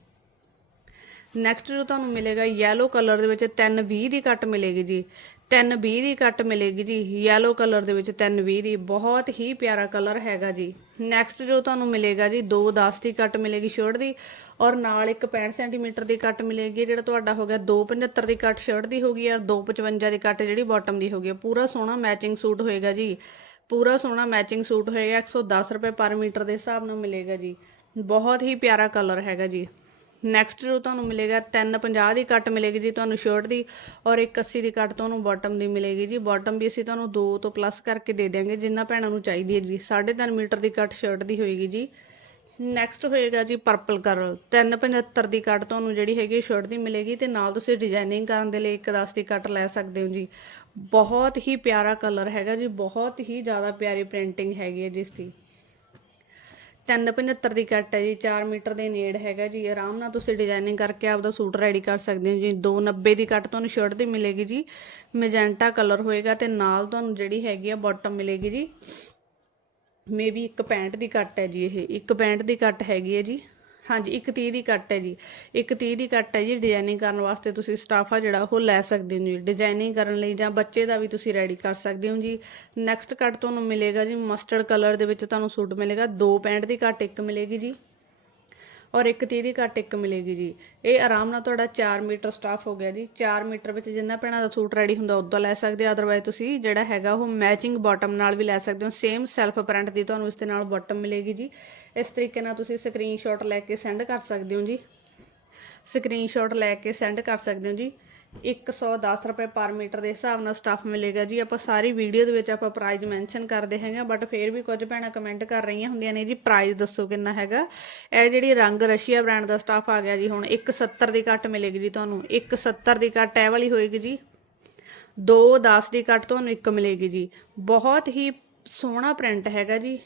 ਨੈਕਸਟ ਜੋ ਤੁਹਾਨੂੰ ਮਿਲੇਗਾ ਯੈਲੋ ਕਲਰ ਦੇ ਵਿੱਚ 320 ਦੀ ਕੱਟ ਮਿਲੇਗੀ ਜੀ। 320 ਦੀ ਕੱਟ ਮਿਲੇਗੀ ਜੀ। ਯੈਲੋ ਕਲਰ ਦੇ ਵਿੱਚ 320 ਦੀ ਬਹੁਤ ਹੀ ਪਿਆਰਾ ਕਲਰ ਹੈਗਾ ਜੀ। ਨੈਕਸਟ ਜੋ ਤੁਹਾਨੂੰ ਮਿਲੇਗਾ ਜੀ 210 ਦੀ ਕੱਟ ਮਿਲੇਗੀ ਸ਼ਰਟ ਦੀ ਔਰ ਨਾਲ ਇੱਕ 65 ਸੈਂਟੀਮੀਟਰ ਦੀ ਕੱਟ ਮਿਲੇਗੀ, ਜਿਹੜਾ ਤੁਹਾਡਾ ਹੋ ਗਿਆ 275 ਦੀ ਕੱਟ ਸ਼ਰਟ ਦੀ ਹੋਗੀ ਔਰ 255 ਦੀ ਕੱਟ ਜਿਹੜੀ ਬਾਟਮ ਦੀ ਹੋਗੀ ਪੂਰਾ ਸੋਹਣਾ ਮੈਚਿੰਗ ਸੂਟ ਹੋਏਗਾ ਜੀ। ਪੂਰਾ ਸੋਹਣਾ ਮੈਚਿੰਗ ਸੂਟ ਹੋਏਗਾ 110 ਰੁਪਏ ਪਰ ਮੀਟਰ ਦੇ ਹਿਸਾਬ ਨਾਲ ਮਿਲੇਗਾ ਜੀ। ਬਹੁਤ ਹੀ ਪਿਆਰਾ ਕਲਰ ਹੈਗਾ ਜੀ। ਨੈਕਸਟ ਜੋ ਤੁਹਾਨੂੰ ਮਿਲੇਗਾ 350 ਦੀ ਕੱਟ ਮਿਲੇਗੀ ਜੀ ਤੁਹਾਨੂੰ ਸ਼ਰਟ ਦੀ ਔਰ 180 ਦੀ ਕੱਟ ਤੁਹਾਨੂੰ ਬਾਟਮ ਦੀ ਮਿਲੇਗੀ ਜੀ। ਬਾਟਮ ਵੀ ਅਸੀਂ ਤੁਹਾਨੂੰ 2 ਤੋਂ ਪਲੱਸ ਕਰਕੇ ਦੇ ਦਿਆਂਗੇ, ਜਿੰਨਾ ਭੈਣਾਂ ਨੂੰ ਚਾਹੀਦੀ ਹੈ ਜੀ। 3.5 ਮੀਟਰ ਦੀ ਕੱਟ ਸ਼ਰਟ ਦੀ ਹੋਏਗੀ ਜੀ। ਨੈਕਸਟ ਹੋਏਗਾ ਜੀ ਪਰਪਲ ਕਲਰ 375 ਦੀ ਕੱਟ ਤੁਹਾਨੂੰ ਜਿਹੜੀ ਹੈਗੀ ਸ਼ਰਟ ਦੀ ਮਿਲੇਗੀ ਤੇ ਨਾਲ ਤੁਸੀਂ ਡਿਜ਼ਾਈਨਿੰਗ ਕਰਨ ਦੇ ਲਈ 110 ਦੀ ਕੱਟ ਲੈ ਸਕਦੇ ਹੋ ਜੀ। ਬਹੁਤ ਹੀ ਪਿਆਰਾ ਕਲਰ ਹੈਗਾ ਜੀ, ਬਹੁਤ ਹੀ ਜ਼ਿਆਦਾ ਪਿਆਰੀ ਪ੍ਰਿੰਟਿੰਗ ਹੈਗੀ ਹੈ ਜਿਸ ਦੀ। 375 ਦੀ ਕੱਟ ਹੈ ਜੀ 4 ਮੀਟਰ ਦੇ ਨੇੜ ਹੈਗਾ ਜੀ। ਆਰਾਮ ਨਾਲ ਤੁਸੀਂ ਡਿਜ਼ਾਈਨਿੰਗ ਕਰਕੇ ਆਪਦਾ ਸੂਟ ਰੈਡੀ ਕਰ ਸਕਦੇ ਹੋ ਜੀ। 290 ਦੀ ਕੱਟ ਤੁਹਾਨੂੰ ਸ਼ਰਟ ਦੀ ਮਿਲੇਗੀ ਜੀ। ਮੈਜੈਂਟਾ ਕਲਰ ਹੋਏਗਾ ਤੇ ਨਾਲ ਤੁਹਾਨੂੰ ਜਿਹੜੀ ਹੈਗੀ ਆ ਬਾਟਮ ਮਿਲੇਗੀ ਜੀ। ਮੇਬੀ ਇੱਕ 65 ਦੀ ਕੱਟ ਹੈ ਜੀ ਇਹ। ਇੱਕ 65 ਦੀ ਕੱਟ ਹੈਗੀ ਹੈ ਜੀ। ਹਾਂਜੀ, ਇੱਕ 30 ਦੀ ਕੱਟ ਹੈ ਜੀ। ਇੱਕ 30 ਦੀ ਕੱਟ ਹੈ ਜੀ ਡਿਜ਼ਾਈਨਿੰਗ ਕਰਨ ਵਾਸਤੇ ਤੁਸੀਂ ਸਟਾਫ ਆ ਜਿਹੜਾ ਉਹ ਲੈ ਸਕਦੇ ਹੋ ਜੀ। ਡਿਜ਼ਾਈਨਿੰਗ ਕਰਨ ਲਈ ਜਾਂ ਬੱਚੇ ਦਾ ਵੀ ਤੁਸੀਂ ਰੈਡੀ ਕਰ ਸਕਦੇ ਹੋ ਜੀ। ਨੈਕਸਟ ਕੱਟ ਤੁਹਾਨੂੰ ਮਿਲੇਗਾ ਜੀ ਮਸਟਰਡ ਕਲਰ ਦੇ ਵਿੱਚ ਤੁਹਾਨੂੰ ਸੂਟ ਮਿਲੇਗਾ। ਦੋ 65 ਦੀ ਕੱਟ, ਇੱਕ ਮਿਲੇਗੀ ਜੀ। ਔਰ ਇੱਕ 30 ਦੀ ਕੱਟ ਇੱਕ ਮਿਲੇਗੀ ਜੀ। ਇਹ ਆਰਾਮ ਨਾਲ ਤੁਹਾਡਾ 4 ਮੀਟਰ ਸਟਾਫ ਹੋ ਗਿਆ ਜੀ। 4 ਮੀਟਰ ਵਿੱਚ ਜਿੰਨਾ ਭੈਣਾਂ ਦਾ ਸੂਟ ਰੈਡੀ ਹੁੰਦਾ, ਉਦੋਂ ਲੈ ਸਕਦੇ ਆ। ਅਦਰਵਾਇਜ਼ ਤੁਸੀਂ ਜਿਹੜਾ ਹੈਗਾ ਉਹ ਮੈਚਿੰਗ ਬਾਟਮ ਨਾਲ ਵੀ ਲੈ ਸਕਦੇ ਹੋ। ਸੇਮ ਸੈਲਫ ਪ੍ਰਿੰਟ ਦੀ ਤੁਹਾਨੂੰ ਇਸ ਦੇ ਨਾਲ ਬਾਟਮ ਮਿਲੇਗੀ ਜੀ। ਇਸ ਤਰੀਕੇ ਨਾਲ ਤੁਸੀਂ ਸਕਰੀਨਸ਼ਾਟ ਲੈ ਕੇ ਸੈਂਡ ਕਰ ਸਕਦੇ ਹੋ ਜੀ। ਸਕਰੀਨਸ਼ਾਟ ਲੈ ਕੇ ਸੈਂਡ ਕਰ ਸਕਦੇ ਹੋ ਜੀ। 110 ਰੁਪਏ ਪਰ ਮੀਟਰ ਦੇ ਹਿਸਾਬ ਨਾਲ ਸਟਾਫ ਮਿਲੇਗਾ ਜੀ। ਆਪਾਂ ਸਾਰੀ ਵੀਡੀਓ ਦੇ ਵਿੱਚ ਆਪਾਂ ਪ੍ਰਾਈਸ ਮੈਂਸ਼ਨ ਕਰਦੇ ਹੈਗੇ ਬਟ ਫਿਰ ਵੀ ਕੁਝ ਭੈਣਾਂ ਕਮੈਂਟ ਕਰ ਰਹੀਆਂ ਹੁੰਦੀਆਂ ਨੇ ਜੀ ਪ੍ਰਾਈਸ ਦੱਸੋ ਕਿੰਨਾ ਹੈਗਾ। ਇਹ ਜਿਹੜੀ ਰੰਗ ਰਸ਼ੀਆ ਬ੍ਰਾਂਡ ਦਾ ਸਟਾਫ ਆ ਗਿਆ ਜੀ, ਹੁਣ 170 ਦੀ ਕੱਟ ਮਿਲੇਗੀ ਜੀ ਤੁਹਾਨੂੰ। 170 ਦੀ ਕੱਟ ਇਹ ਵਾਲੀ ਹੋਏਗੀ ਜੀ। 210 ਦੀ ਕੱਟ ਤੁਹਾਨੂੰ ਇੱਕ ਮਿਲੇਗੀ ਜੀ। ਬਹੁਤ ਹੀ ਸੋਹਣਾ ਪ੍ਰਿੰਟ ਹੈਗਾ ਜੀ।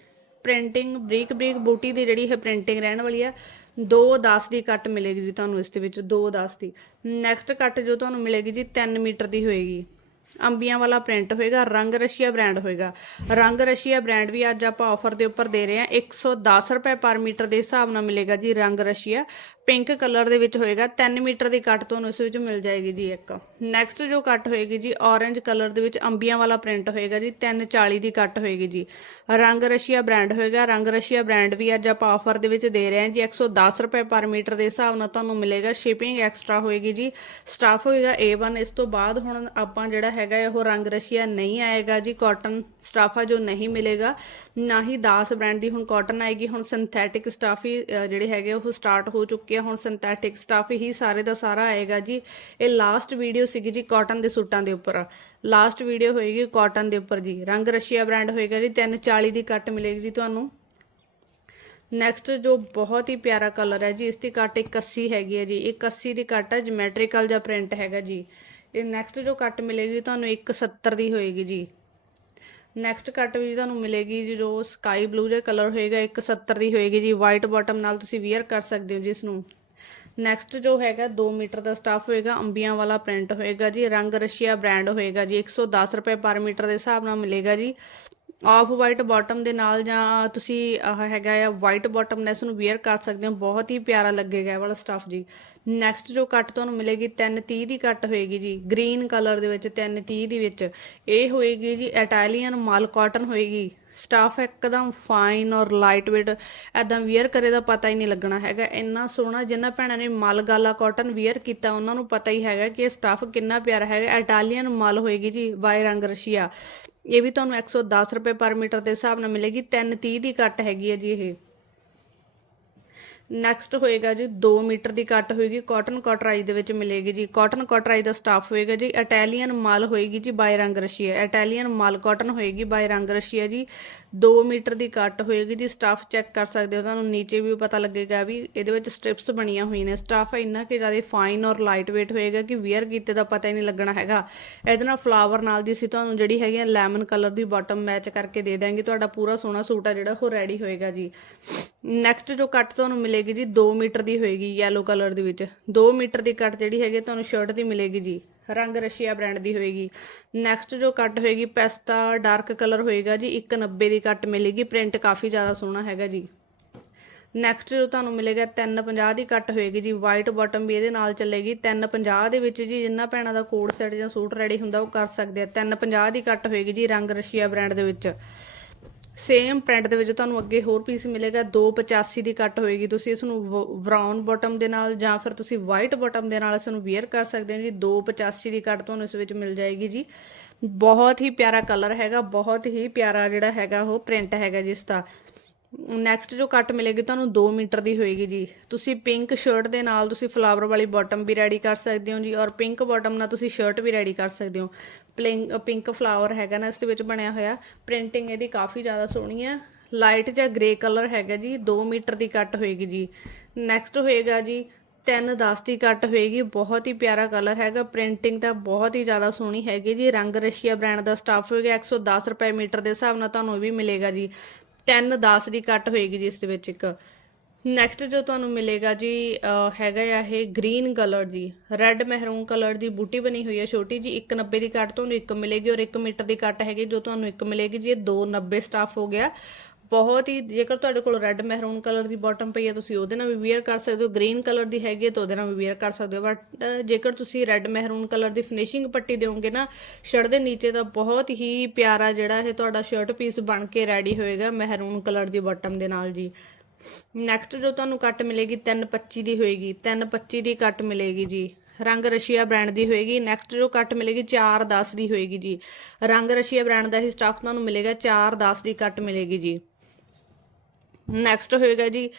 ਪ੍ਰਿੰਟਿੰਗ ਬਰੀਕ ਬਰੀਕ ਬੂਟੀ ਦੀ ਜਿਹੜੀ ਇਹ ਪ੍ਰਿੰਟਿੰਗ ਰਹਿਣ ਵਾਲੀ ਆ। 210 ਦੀ ਕੱਟ ਮਿਲੇਗੀ ਜੀ ਤੁਹਾਨੂੰ ਇਸ ਦੇ ਵਿੱਚ 210 ਦੀ। ਨੈਕਸਟ ਕੱਟ ਜੋ ਤੁਹਾਨੂੰ ਮਿਲੇਗੀ ਜੀ 3 ਮੀਟਰ ਦੀ ਹੋਏਗੀ। ਅੰਬੀਆਂ ਵਾਲਾ ਪ੍ਰਿੰਟ ਹੋਏਗਾ, ਰੰਗ ਰਸ਼ੀਆ ਬ੍ਰਾਂਡ ਹੋਏਗਾ। ਰੰਗ ਰਸ਼ੀਆ ਬ੍ਰਾਂਡ ਵੀ ਅੱਜ ਆਪਾਂ ਆਫਰ ਦੇ ਉੱਪਰ ਦੇ ਰਹੇ ਹਾਂ। 110 ਰੁਪਏ ਪਰ ਮੀਟਰ ਦੇ ਹਿਸਾਬ ਨਾਲ ਮਿਲੇਗਾ ਜੀ ਰੰਗ ਰਸ਼ੀਆ। ਪਿੰਕ ਕਲਰ ਦੇ ਵਿੱਚ ਹੋਏਗਾ। 3 ਮੀਟਰ ਦੀ ਕੱਟ ਤੁਹਾਨੂੰ ਇਸ ਵਿੱਚ ਮਿਲ ਜਾਏਗੀ ਜੀ ਇੱਕ। ਨੈਕਸਟ ਜੋ ਕੱਟ ਹੋਏਗੀ ਜੀ, orange ਕਲਰ ਦੇ ਵਿੱਚ ਅੰਬੀਆਂ ਵਾਲਾ ਪ੍ਰਿੰਟ ਹੋਏਗਾ ਜੀ। 340 ਦੀ ਕੱਟ ਹੋਏਗੀ ਜੀ। ਰੰਗ ਰਸ਼ੀਆ ਬ੍ਰਾਂਡ ਹੋਏਗਾ। ਰੰਗ ਰਸ਼ੀਆ ਬ੍ਰਾਂਡ ਵੀ ਅੱਜ ਆਪਾਂ ਆਫਰ ਦੇ ਵਿੱਚ ਦੇ ਰਹੇ ਹਾਂ ਜੀ। 110 ਰੁਪਏ ਪਰ ਮੀਟਰ ਦੇ ਹਿਸਾਬ ਨਾਲ ਤੁਹਾਨੂੰ ਮਿਲੇਗਾ। ਸ਼ਿਪਿੰਗ ਐਕਸਟਰਾ ਹੋਏਗੀ ਜੀ। ਸਟਾਫ ਹੋਏਗਾ A1 ਇਸ ਤੋਂ ਬਾਅਦ ਹੁਣ ਆਪਾਂ ਜਿਹੜਾ ਹੈਗਾ ਉਹ ਰੰਗ ਰਸ਼ੀਆ ਨਹੀਂ ਆਏਗਾ ਜੀ। ਕਾਟਨ ਸਟਾਫ ਆ ਜੋ ਨਹੀਂ ਮਿਲੇਗਾ। ਨਾ ਹੀ ਦਾਸ ਬ੍ਰਾਂਡ ਦੀ ਹੁਣ ਕਾਟਨ ਆਏਗੀ। ਹੁਣ ਸਿੰਥੈਟਿਕ ਸਟਾਫ ਹੀ ਜਿਹੜੇ ਹੈਗੇ, ਉਹ ਸਟਾਰਟ ਹੋ ਚੁੱਕੇ ਆ ਹੁਣ ਸਿੰਥੈਟਿਕ ਸਟਾਫ ਹੀ ਸਾਰੇ ਦਾ ਸਾਰਾ ਆਏਗਾ ਜੀ। ਇਹ ਲਾਸਟ ਵੀਡੀਓ ਸੀਗੀ ਜੀ ਕਾਟਨ ਦੇ ਸੂਟਾਂ ਦੇ ਉੱਪਰ। ਲਾਸਟ ਵੀਡੀਓ ਹੋਏਗੀ ਕਾਟਨ ਦੇ ਉੱਪਰ ਜੀ। ਰੰਗ ਰਸ਼ੀਆ ਬ੍ਰਾਂਡ ਹੋਏਗਾ ਜੀ 340 ਦੀ ਕੱਟ ਮਿਲੇਗੀ ਜੀ ਤੁਹਾਨੂੰ। ਨੈਕਸਟ ਜੋ ਬਹੁਤ ਹੀ ਪਿਆਰਾ ਕਲਰ ਹੈ ਜੀ, ਇਸ ਦੀ ਕੱਟ 81 ਹੈਗੀ ਹੈ ਜੀ। 81 ਦੀ ਕੱਟ ਹੈ ਜਿਮੈਟ੍ਰੀਕਲ ਜਾਂ ਪ੍ਰਿੰਟ ਹੈਗਾ ਜੀ। ਇਹ ਨੈਕਸਟ ਜੋ ਕੱਟ ਮਿਲੇਗੀ, ਤੁਹਾਨੂੰ 170 ਦੀ ਹੋਏਗੀ ਜੀ। ਨੈਕਸਟ ਕੱਟ ਵੀ ਤੁਹਾਨੂੰ ਮਿਲੇਗੀ ਜੀ ਜੋ ਸਕਾਈ ਬਲੂ ਜਿਹਾ ਕਲਰ ਹੋਏਗਾ 170 ਦੀ ਹੋਏਗੀ ਜੀ ਵਾਈਟ ਬਾਟਮ ਨਾਲ ਤੁਸੀਂ ਵੇਅਰ ਕਰ ਸਕਦੇ ਹੋ ਜੀ ਇਸ ਨੂੰ ਨੈਕਸਟ ਜੋ ਹੈਗਾ 2 ਮੀਟਰ ਦਾ ਸਟਾਫ ਹੋਏਗਾ, ਅੰਬੀਆਂ ਵਾਲਾ ਪ੍ਰਿੰਟ ਹੋਏਗਾ ਜੀ, ਰੰਗ ਰਸ਼ੀਆ ਬ੍ਰਾਂਡ ਹੋਏਗਾ ਜੀ 110 ਰੁਪਏ ਪਰ ਮੀਟਰ ਦੇ ਹਿਸਾਬ ਨਾਲ ਮਿਲੇਗਾ ਜੀ। ਆਫ ਵਾਈਟ ਬਾਟਮ ਦੇ ਨਾਲ ਜਾਂ ਤੁਸੀਂ, ਆਹ ਹੈਗਾ ਆ ਵਾਈਟ ਬਾਟਮ ਨੇ ਇਸ ਨੂੰ ਵੇਅਰ ਕਰ ਸਕਦੇ ਹੋ। ਬਹੁਤ ਹੀ ਪਿਆਰਾ ਲੱਗੇਗਾ ਇਹ ਵਾਲਾ ਸਟਫ ਜੀ। ਨੈਕਸਟ ਜੋ ਕੱਟ ਤੁਹਾਨੂੰ ਮਿਲੇਗੀ 330 ਦੀ ਕੱਟ ਹੋਏਗੀ ਜੀ। ਗ੍ਰੀਨ ਕਲਰ ਦੇ ਵਿੱਚ 330 ਦੇ ਵਿੱਚ। ਇਹ ਹੋਏਗੀ ਜੀ ਇਟਾਲੀਅਨ ਮਲ ਕਾਟਨ ਹੋਏਗੀ। ਸਟਾਫ ਇੱਕਦਮ ਫਾਈਨ ਔਰ ਲਾਈਟ ਵੇਟ ਐਦਾਂ ਵੇਅਰ ਕਰੇ ਦਾ ਪਤਾ ਹੀ ਨਹੀਂ ਲੱਗਣਾ ਹੈਗਾ। ਇੰਨਾ ਸੋਹਣਾ ਜਿੰਨਾ ਭੈਣਾਂ ਨੇ ਮਲ ਗਾਲਾ ਕਾਟਨ ਵੇਅਰ ਕੀਤਾ, ਉਹਨਾਂ ਨੂੰ ਪਤਾ ਹੀ ਹੈਗਾ ਕਿ ਇਹ ਸਟਾਫ ਕਿੰਨਾ ਪਿਆਰਾ ਹੈਗਾ। ਇਟਾਲੀਅਨ ਮਲ ਹੋਏਗੀ ਜੀ ਬਾਈ ਰੰਗ ਰਸ਼ੀਆ। ਇਹ ਵੀ ਤੁਹਾਨੂੰ 110 ਰੁਪਏ ਪਰ ਮੀਟਰ ਦੇ ਹਿਸਾਬ ਨਾਲ ਮਿਲੇਗੀ। 330 ਦੀ ਕੱਟ ਹੈਗੀ ਹੈ ਜੀ ਇਹ। ਨੈਕਸਟ ਹੋਏਗਾ ਜੀ 2 ਮੀਟਰ ਦੀ ਕੱਟ ਹੋਏਗੀ ਕਾਟਨ ਕਾਟਰਾਈ ਦੇ ਵਿੱਚ ਮਿਲੇਗੀ ਜੀ। ਕਾਟਨ ਕਾਟਰਾਈ ਦਾ ਸਟਾਫ ਹੋਏਗਾ ਜੀ ਇਟਾਲੀਅਨ ਮਾਲ ਹੋਏਗੀ ਜੀ ਬਾਈ ਰੰਗ ਰਸ਼ੀਆ। ਇਟਾਲੀਅਨ ਮਾਲ ਕਾਟਨ ਹੋਏਗੀ ਬਾਈ ਰੰਗ ਰਸ਼ੀਆ ਜੀ। 2 ਮੀਟਰ ਦੀ ਕੱਟ ਹੋਏਗੀ ਜੀ ਸਟਾਫ ਚੈੱਕ ਕਰ ਸਕਦੇ ਹੋ ਤੁਹਾਨੂੰ, ਨੀਚੇ ਵੀ ਪਤਾ ਲੱਗੇਗਾ ਵੀ ਇਹਦੇ ਵਿੱਚ ਸਟ੍ਰਿਪਸ ਬਣੀਆਂ ਹੋਈਆਂ ਨੇ। ਸਟਾਫ ਇੰਨਾ ਕਿ ਜ਼ਿਆਦਾ ਫਾਈਨ ਔਰ ਲਾਈਟ weight ਹੋਏਗਾ ਕਿ ਵੇਅਰ ਕੀਤੇ ਦਾ ਪਤਾ ਹੀ ਨਹੀਂ ਲੱਗਣਾ ਹੈਗਾ। ਇਹਦੇ ਨਾਲ ਫਲਾਵਰ ਨਾਲ ਦੀ ਅਸੀਂ ਤੁਹਾਨੂੰ ਜਿਹੜੀ ਹੈਗੀ ਆ ਲੈਮਨ ਕਲਰ ਦੀ ਬਾਟਮ ਮੈਚ ਕਰਕੇ ਦੇ ਦਾਂਗੇ ਤੁਹਾਡਾ ਪੂਰਾ ਸੋਹਣਾ ਸੂਟ ਆ ਜਿਹੜਾ, ਉਹ ਰੈਡੀ ਹੋਏਗਾ ਜੀ। ਨੈਕਸਟ ਜੋ ਕੱਟ ਤੁਹਾਨੂੰ ਮਿਲੇਗੀ ਜੀ 2 ਮੀਟਰ ਦੀ ਹੋਏਗੀ yellow ਕਲਰ ਦੇ ਵਿੱਚ। 2 ਮੀਟਰ ਦੀ ਕੱਟ ਜਿਹੜੀ ਹੈਗੀ ਤੁਹਾਨੂੰ ਸ਼ਰਟ ਦੀ ਮਿਲੇਗੀ ਜੀ। ਰੰਗ ਰਸ਼ੀਆ ਬ੍ਰਾਂਡ ਦੀ ਹੋਏਗੀ। ਨੈਕਸਟ ਜੋ ਕੱਟ ਹੋਏਗੀ ਪੈਸਤਾ ਡਾਰਕ ਕਲਰ ਹੋਏਗਾ ਜੀ 190 ਦੀ ਕੱਟ ਮਿਲੇਗੀ। ਪ੍ਰਿੰਟ ਕਾਫੀ ਜ਼ਿਆਦਾ ਸੋਹਣਾ ਹੈਗਾ ਜੀ। ਨੈਕਸਟ ਜੋ ਤੁਹਾਨੂੰ ਮਿਲੇਗਾ 350 ਦੀ ਕੱਟ ਹੋਏਗੀ ਜੀ। ਵਾਈਟ ਬਾਟਮ ਵੀ ਇਹਦੇ ਨਾਲ ਚੱਲੇਗੀ। 350 ਦੇ ਵਿੱਚ ਜੀ, ਜਿੰਨਾ ਭੈਣਾਂ ਦਾ ਕੋਡ ਸੈਟ ਜਾਂ ਸੂਟ ਰੈਡੀ ਹੁੰਦਾ, ਉਹ ਕਰ ਸਕਦੇ ਆ। 350 ਦੀ ਕੱਟ ਹੋਏਗੀ ਜੀ, ਰੰਗ ਰਸ਼ੀਆ ਬ੍ਰਾਂਡ ਦੇ ਵਿੱਚ। ਸੇਮ ਪ੍ਰਿੰਟ ਦੇ ਵਿੱਚ ਤੁਹਾਨੂੰ ਅੱਗੇ ਹੋਰ ਪੀਸ ਮਿਲੇਗਾ 285 ਦੀ ਕੱਟ ਹੋਏਗੀ। ਤੁਸੀਂ ਇਸ ਨੂੰ ਬ੍ਰਾਊਨ ਬਾਟਮ ਦੇ ਨਾਲ ਜਾਂ ਫਿਰ ਤੁਸੀਂ ਵਾਈਟ ਬਾਟਮ ਦੇ ਨਾਲ ਇਸ ਨੂੰ ਵੇਅਰ ਕਰ ਸਕਦੇ ਹੋ ਜੀ। 285 ਦੀ ਕੱਟ ਤੁਹਾਨੂੰ ਇਸ ਵਿੱਚ ਮਿਲ ਜਾਏਗੀ ਜੀ। ਬਹੁਤ ਹੀ ਪਿਆਰਾ ਕਲਰ ਹੈਗਾ, ਬਹੁਤ ਹੀ ਪਿਆਰਾ ਜਿਹੜਾ ਹੈਗਾ ਉਹ ਪ੍ਰਿੰਟ ਹੈਗਾ ਜਿਸ ਦਾ। ਨੈਕਸਟ ਜੋ ਕੱਟ ਮਿਲੇਗੀ ਤੁਹਾਨੂੰ 2 ਮੀਟਰ ਦੀ ਹੋਏਗੀ ਜੀ। ਤੁਸੀਂ ਪਿੰਕ ਸ਼ਰਟ ਦੇ ਨਾਲ ਤੁਸੀਂ ਫਲਾਵਰ ਵਾਲੀ ਬਾਟਮ ਵੀ ਰੈਡੀ ਕਰ ਸਕਦੇ ਹੋ ਜੀ ਔਰ ਪਿੰਕ ਬਾਟਮ ਨਾਲ ਤੁਸੀਂ ਸ਼ਰਟ ਵੀ ਰੈਡੀ ਕਰ ਸਕਦੇ ਹੋ। ਪਿੰਕ ਫਲਾਵਰ ਹੈਗਾ ਨਾ, ਇਸ ਦੇ ਵਿੱਚ ਬਣਿਆ ਹੋਇਆ। ਪ੍ਰਿੰਟਿੰਗ ਇਹਦੀ ਕਾਫੀ ਜ਼ਿਆਦਾ ਸੋਹਣੀ ਹੈ। ਲਾਈਟ ਜਾਂ ਗ੍ਰੇ ਕਲਰ ਹੈਗਾ ਜੀ 2 ਮੀਟਰ ਦੀ ਕੱਟ ਹੋਏਗੀ ਜੀ। ਨੈਕਸਟ ਹੋਏਗਾ ਜੀ 3 10 ਦੀ ਕੱਟ ਹੋਏਗੀ। ਬਹੁਤ ਹੀ ਪਿਆਰਾ ਕਲਰ ਹੈਗਾ। ਪ੍ਰਿੰਟਿੰਗ ਤਾਂ ਬਹੁਤ ਹੀ ਜ਼ਿਆਦਾ ਸੋਹਣੀ ਹੈਗੀ ਜੀ। ਰੰਗ ਰਸ਼ੀਆ ਬ੍ਰਾਂਡ ਦਾ ਸਟਾਫ ਹੋਏਗਾ। 110 ਰੁਪਏ ਮੀਟਰ ਦੇ ਹਿਸਾਬ ਨਾਲ ਤੁਹਾਨੂੰ ਇਹ ਵੀ ਮਿਲੇਗਾ ਜੀ। 3 10 ਦੀ ਕੱਟ ਹੋਏਗੀ ਜੀ ਇਸ ਦੇ ਵਿੱਚ ਇੱਕ। ਨੈਕਸਟ ਜੋ ਤੁਹਾਨੂੰ ਮਿਲੇਗਾ ਜੀ ਹੈਗਾ ਆ ਇਹ ਗ੍ਰੀਨ ਕਲਰ ਦੀ। ਰੈੱਡ ਮਹਿਰੂਨ ਕਲਰ ਦੀ ਬੂਟੀ ਬਣੀ ਹੋਈ ਹੈ ਛੋਟੀ ਜੀ 190 ਦੀ ਕੱਟ ਤੁਹਾਨੂੰ ਇੱਕ ਮਿਲੇਗੀ ਔਰ 1 ਮੀਟਰ ਦੀ ਕੱਟ ਹੈਗੀ, ਜੋ ਤੁਹਾਨੂੰ ਇੱਕ ਮਿਲੇਗੀ ਜੀ, ਇਹ 290 ਸਟਾਫ ਹੋ ਗਿਆ। ਬਹੁਤ ਹੀ, ਜੇਕਰ ਤੁਹਾਡੇ ਕੋਲ ਰੈੱਡ ਮਹਿਰੂਨ ਕਲਰ ਦੀ ਬਾਟਮ ਪਈ ਹੈ, ਤੁਸੀਂ ਉਹਦੇ ਨਾਲ ਵੀ ਵੇਅਰ ਕਰ ਸਕਦੇ ਹੋ। ਗ੍ਰੀਨ ਕਲਰ ਦੀ ਹੈਗੀ ਹੈ ਤਾਂ ਉਹਦੇ ਨਾਲ ਵੀ ਵੇਅਰ ਕਰ ਸਕਦੇ ਹੋ। ਬਟ ਜੇਕਰ ਤੁਸੀਂ ਰੈੱਡ ਮਹਿਰੂਨ ਕਲਰ ਦੀ ਫਿਨਿਸ਼ਿੰਗ ਪੱਟੀ ਦਿਓਗੇ ਨਾ ਸ਼ਰਟ ਦੇ ਨੀਚੇ ਤਾਂ ਬਹੁਤ ਹੀ ਪਿਆਰਾ ਜਿਹੜਾ ਇਹ ਤੁਹਾਡਾ ਸ਼ਰਟ ਪੀਸ ਬਣ ਕੇ ਰੈਡੀ ਹੋਏਗਾ ਮਹਿਰੂਨ ਕਲਰ ਦੀ ਬਾਟਮ ਦੇ ਨਾਲ ਜੀ। ਨੈਕਸਟ ਜੋ ਤੁਹਾਨੂੰ ਕੱਟ ਮਿਲੇਗੀ 325 ਦੀ ਹੋਏਗੀ। 325 ਦੀ ਕੱਟ ਮਿਲੇਗੀ ਜੀ। ਰੰਗ ਰਸ਼ੀਆ ਬ੍ਰਾਂਡ ਦੀ ਹੋਏਗੀ। ਨੈਕਸਟ ਜੋ ਕੱਟ ਮਿਲੇਗੀ 410 ਦੀ ਹੋਏਗੀ ਜੀ। ਰੰਗ ਰਸ਼ੀਆ ਬ੍ਰਾਂਡ ਦਾ ਹੀ ਸਟਾਫ ਤੁਹਾਨੂੰ ਮਿਲੇਗਾ 410 ਦੀ ਕੱਟ ਮਿਲੇਗੀ ਜੀ। ਨੈਕਸਟ ਹੋਏਗਾ ਜੀ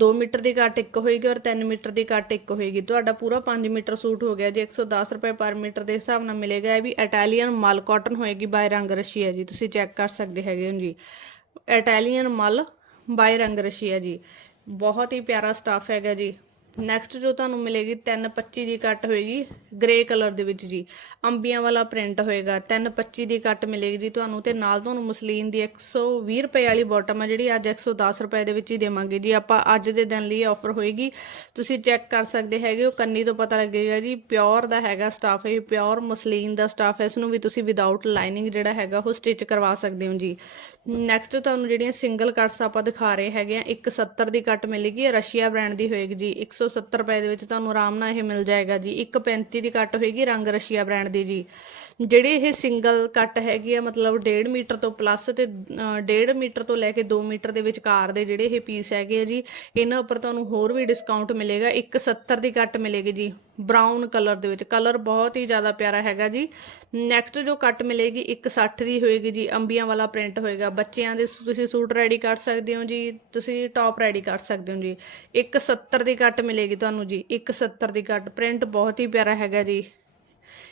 2 ਮੀਟਰ ਦੀ ਕੱਟ ਇੱਕ ਹੋਏਗੀ ਔਰ 3 ਮੀਟਰ ਦੀ ਕੱਟ ਇੱਕ ਹੋਏਗੀ। ਤੁਹਾਡਾ ਪੂਰਾ 5 ਮੀਟਰ ਸੂਟ ਹੋ ਗਿਆ ਜੀ 110 ਰੁਪਏ ਪਰ ਮੀਟਰ ਦੇ ਹਿਸਾਬ ਨਾਲ ਮਿਲੇਗਾ। ਇਹ ਵੀ ਇਟਾਲੀਅਨ ਮਲ ਕਾਟਨ ਹੋਏਗੀ ਬਾਈ ਰੰਗ ਰਸ਼ੀ ਹੈ ਜੀ, ਤੁਸੀਂ ਚੈੱਕ ਕਰ ਸਕਦੇ ਹੈਗੇ ਹੋ ਜੀ। ਇਟਾਲੀਅਨ ਮਲ ਬਾਈ ਰੰਗ ਰਸ਼ੀ ਹੈ ਜੀ। ਬਹੁਤ ਹੀ ਪਿਆਰਾ ਸਟਾਫ ਹੈਗਾ ਜੀ। ਨੈਕਸਟ ਜੋ ਤੁਹਾਨੂੰ ਮਿਲੇਗੀ 325 ਦੀ ਕੱਟ ਹੋਏਗੀ ਗ੍ਰੇ ਕਲਰ ਦੇ ਵਿੱਚ ਜੀ। ਅੰਬੀਆਂ ਵਾਲਾ ਪ੍ਰਿੰਟ ਹੋਏਗਾ 325 ਦੀ ਕੱਟ ਮਿਲੇਗੀ ਜੀ ਤੁਹਾਨੂੰ ਤੇ ਨਾਲ ਤੁਹਾਨੂੰ ਮਸਲੀਨ ਦੀ 120 ਰੁਪਏ ਵਾਲੀ ਬਾਟਮ ਆ ਜਿਹੜੀ ਅੱਜ 110 ਰੁਪਏ ਦੇ ਵਿੱਚ ਹੀ ਦੇਵਾਂਗੇ ਜੀ। ਆਪਾਂ ਅੱਜ ਦੇ ਦਿਨ ਲਈ ਆਫਰ ਹੋਏਗੀ। ਤੁਸੀਂ ਚੈੱਕ ਕਰ ਸਕਦੇ ਹੈਗੇ ਉਹ ਕੰਨੀ ਤੋਂ ਪਤਾ ਲੱਗੇਗਾ ਜੀ ਪਿਓਰ ਦਾ ਹੈਗਾ ਸਟਾਫ ਇਹ ਪਿਓਰ ਮਸਲੀਨ ਦਾ ਸਟਾਫ ਹੈ ਇਸ ਨੂੰ ਵੀ ਤੁਸੀਂ ਵਿਦਆਊਟ ਲਾਈਨਿੰਗ ਜਿਹੜਾ ਹੈਗਾ ਉਹ ਸਟਿਚ ਕਰਵਾ ਸਕਦੇ ਹੋ ਜੀ। ਨੈਕਸਟ ਤੁਹਾਨੂੰ ਜਿਹੜੀਆਂ ਸਿੰਗਲ ਕੱਟਸ ਆਪਾਂ ਦਿਖਾ ਰਹੇ ਹੈਗੇ ਆ 170 ਦੀ ਕੱਟ ਮਿਲੇਗੀ ਰਸ਼ੀਆ ਬ੍ਰਾਂਡ ਦੀ ਹੋਏਗੀ ਜੀ 170 ਰੁਪਏ ਦੇ ਵਿੱਚ ਤੁਹਾਨੂੰ ਆਰਾਮ ਨਾਲ ਇਹ ਮਿਲ ਜਾਏਗਾ ਜੀ। 135 ਦੀ ਕੱਟ ਹੋਏਗੀ ਰੰਗ ਰਸ਼ੀਆ ਬ੍ਰਾਂਡ ਦੀ ਜੀ। ਜਿਹੜੇ ਇਹ ਸਿੰਗਲ ਕੱਟ ਹੈਗੀ ਆ, ਮਤਲਬ 1.5 ਮੀਟਰ ਤੋਂ ਪਲੱਸ ਤੇ 1.5 ਮੀਟਰ ਤੋਂ ਲੈ ਕੇ 2 ਮੀਟਰ ਦੇ ਵਿਚਕਾਰ ਦੇ ਜਿਹੜੇ ਇਹ ਪੀਸ ਹੈਗੇ ਆ ਜੀ, ਇਹਨਾਂ ਉੱਪਰ ਤੁਹਾਨੂੰ ਹੋਰ ਵੀ ਡਿਸਕਾਊਂਟ ਮਿਲੇਗਾ। 170 ਦੀ ਕੱਟ ਮਿਲੇਗੀ ਜੀ। ਬਰਾਊਨ ਕਲਰ ਦੇ ਵਿੱਚ। ਕਲਰ ਬਹੁਤ ਹੀ ਜ਼ਿਆਦਾ ਪਿਆਰਾ ਹੈਗਾ ਜੀ। ਨੈਕਸਟ ਜੋ ਕੱਟ ਮਿਲੇਗੀ 160 ਦੀ ਹੋਏਗੀ ਜੀ। ਅੰਬੀਆਂ ਵਾਲਾ ਪ੍ਰਿੰਟ ਹੋਏਗਾ। ਬੱਚਿਆਂ ਦੇ ਤੁਸੀਂ ਸੂਟ ਰੈਡੀ ਕਰ ਸਕਦੇ ਹੋ ਜੀ। ਤੁਸੀਂ ਟੌਪ ਰੈਡੀ ਕਰ ਸਕਦੇ ਹੋ ਜੀ। 170 ਦੀ ਕੱਟ ਮਿਲੇਗੀ ਤੁਹਾਨੂੰ ਜੀ। 170 ਦੀ ਕੱਟ ਪ੍ਰਿੰਟ ਬਹੁਤ ਹੀ ਪਿਆਰਾ ਹੈਗਾ ਜੀ।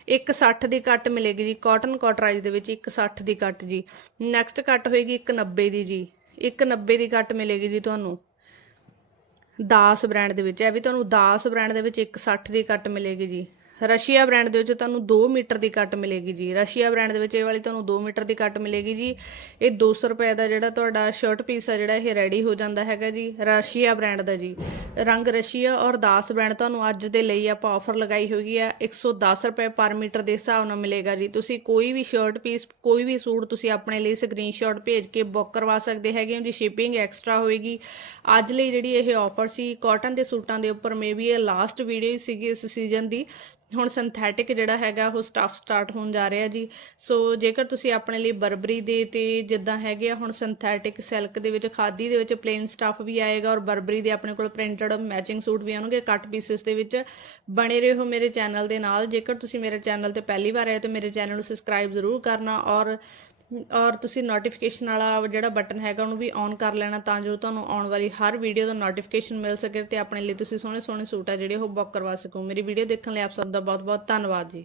160 ਦੀ ਕੱਟ ਮਿਲੇਗੀ ਜੀ। ਕਾਟਨ ਕਾਟਰਾਈਜ਼ ਦੇ ਵਿੱਚ 160 ਦੀ ਕੱਟ ਜੀ। ਨੈਕਸਟ ਕੱਟ ਹੋਏਗੀ 190 ਦੀ ਜੀ। 190 ਦੀ ਕੱਟ ਮਿਲੇਗੀ ਜੀ ਤੁਹਾਨੂੰ। ਦਾਸ ਬ੍ਰਾਂਡ ਦੇ ਵਿੱਚ, ਇਹ ਵੀ ਤੁਹਾਨੂੰ ਦਾਸ ਬ੍ਰਾਂਡ ਦੇ ਵਿੱਚ 160 ਦੀ ਕੱਟ ਮਿਲੇਗੀ ਜੀ। ਰਸ਼ੀਆ ਬ੍ਰਾਂਡ ਦੇ ਵਿੱਚ ਤੁਹਾਨੂੰ 2 ਮੀਟਰ ਦੀ ਕੱਟ ਮਿਲੇਗੀ ਜੀ। ਰਸ਼ੀਆ ਬ੍ਰਾਂਡ ਦੇ ਵਿੱਚ ਇਹ ਵਾਲੀ ਤੁਹਾਨੂੰ 2 ਮੀਟਰ ਦੀ ਕੱਟ ਮਿਲੇਗੀ ਜੀ। ਇਹ 200 ਰੁਪਏ ਦਾ ਜਿਹੜਾ ਤੁਹਾਡਾ ਸ਼ਰਟ ਪੀਸ ਆ ਜਿਹੜਾ ਇਹ ਰੈਡੀ ਹੋ ਜਾਂਦਾ ਹੈਗਾ ਜੀ, ਰਸ਼ੀਆ ਬ੍ਰਾਂਡ ਦਾ ਜੀ। ਰੰਗ ਰਸ਼ੀਆ ਔਰ ਦਾਸ ਬ੍ਰਾਂਡ ਤੁਹਾਨੂੰ ਅੱਜ ਦੇ ਲਈ ਆਪਾਂ ਆਫਰ ਲਗਾਈ ਹੋਈ ਹੈ 110 ਰੁਪਏ ਪਰ ਮੀਟਰ ਦੇ ਹਿਸਾਬ ਨਾਲ ਮਿਲੇਗਾ ਜੀ। ਤੁਸੀਂ ਕੋਈ ਵੀ ਸ਼ਰਟ ਪੀਸ ਕੋਈ ਵੀ ਸੂਟ ਤੁਸੀਂ ਆਪਣੇ ਲਈ ਸਕਰੀਨਸ਼ਾਟ ਭੇਜ ਕੇ ਬੁੱਕ ਕਰਵਾ ਸਕਦੇ ਹੈਗੇ ਹੋ ਜੀ। ਸ਼ਿਪਿੰਗ ਐਕਸਟਰਾ ਹੋਏਗੀ। ਅੱਜ ਲਈ ਜਿਹੜੀ ਇਹ ਆਫਰ ਸੀ ਕਾਟਨ ਦੇ ਸੂਟਾਂ ਦੇ ਉੱਪਰ ਮੇਬੀ ਇਹ ਲਾਸਟ ਵੀਡੀਓ ਸੀਗੀ ਇਸ ਸੀਜ਼ਨ ਦੀ। ਹੁਣ ਸਿੰਥੈਟਿਕ ਜਿਹੜਾ ਹੈਗਾ ਉਹ ਸਟਾਫ ਸਟਾਰਟ ਹੋਣ ਜਾ ਰਿਹਾ ਜੀ। ਸੋ ਜੇਕਰ ਤੁਸੀਂ ਆਪਣੇ ਲਈ ਬਰਬਰੀ ਦੇ ਤੇ ਜਿੱਦਾਂ ਹੈਗੇ ਆ ਹੁਣ ਸਿੰਥੈਟਿਕ ਸਿਲਕ ਦੇ ਵਿੱਚ, ਖਾਦੀ ਦੇ ਵਿੱਚ ਪਲੇਨ ਸਟਾਫ ਵੀ ਆਏਗਾ ਔਰ ਬਰਬਰੀ ਦੇ ਆਪਣੇ ਕੋਲ ਪ੍ਰਿੰਟਡ ਮੈਚਿੰਗ ਸੂਟ ਵੀ ਆਉਣਗੇ ਕੱਟ ਪੀਸਸ ਦੇ ਵਿੱਚ ਬਣੇ ਰਹੋ ਮੇਰੇ ਚੈਨਲ ਦੇ ਨਾਲ। ਜੇਕਰ ਤੁਸੀਂ ਮੇਰੇ ਚੈਨਲ ਤੇ ਪਹਿਲੀ ਵਾਰ ਆਏ ਤਾਂ ਮੇਰੇ ਚੈਨਲ ਨੂੰ ਸਬਸਕ੍ਰਾਈਬ ਜ਼ਰੂਰ ਕਰਨਾ ਔਰ ਔਰ ਤੁਸੀਂ ਨੋਟੀਫਿਕੇਸ਼ਨ ਵਾਲਾ ਜਿਹੜਾ ਬਟਨ ਹੈਗਾ ਉਹਨੂੰ ਵੀ ਔਨ ਕਰ ਲੈਣਾ ਤਾਂ ਜੋ ਤੁਹਾਨੂੰ ਆਉਣ ਵਾਲੀ ਹਰ ਵੀਡੀਓ ਦਾ ਨੋਟੀਫਿਕੇਸ਼ਨ ਮਿਲ ਸਕੇ ਤੇ ਆਪਣੇ ਲਈ ਤੁਸੀਂ ਸੋਹਣੇ ਸੋਹਣੇ ਸੂਟ ਆ ਜਿਹੜੇ ਉਹ ਬੁੱਕ ਕਰਵਾ ਸਕੋ। ਮੇਰੀ ਵੀਡੀਓ ਦੇਖਣ ਲਈ ਆਪ ਸਭ ਦਾ ਬਹੁਤ ਬਹੁਤ ਧੰਨਵਾਦ ਜੀ।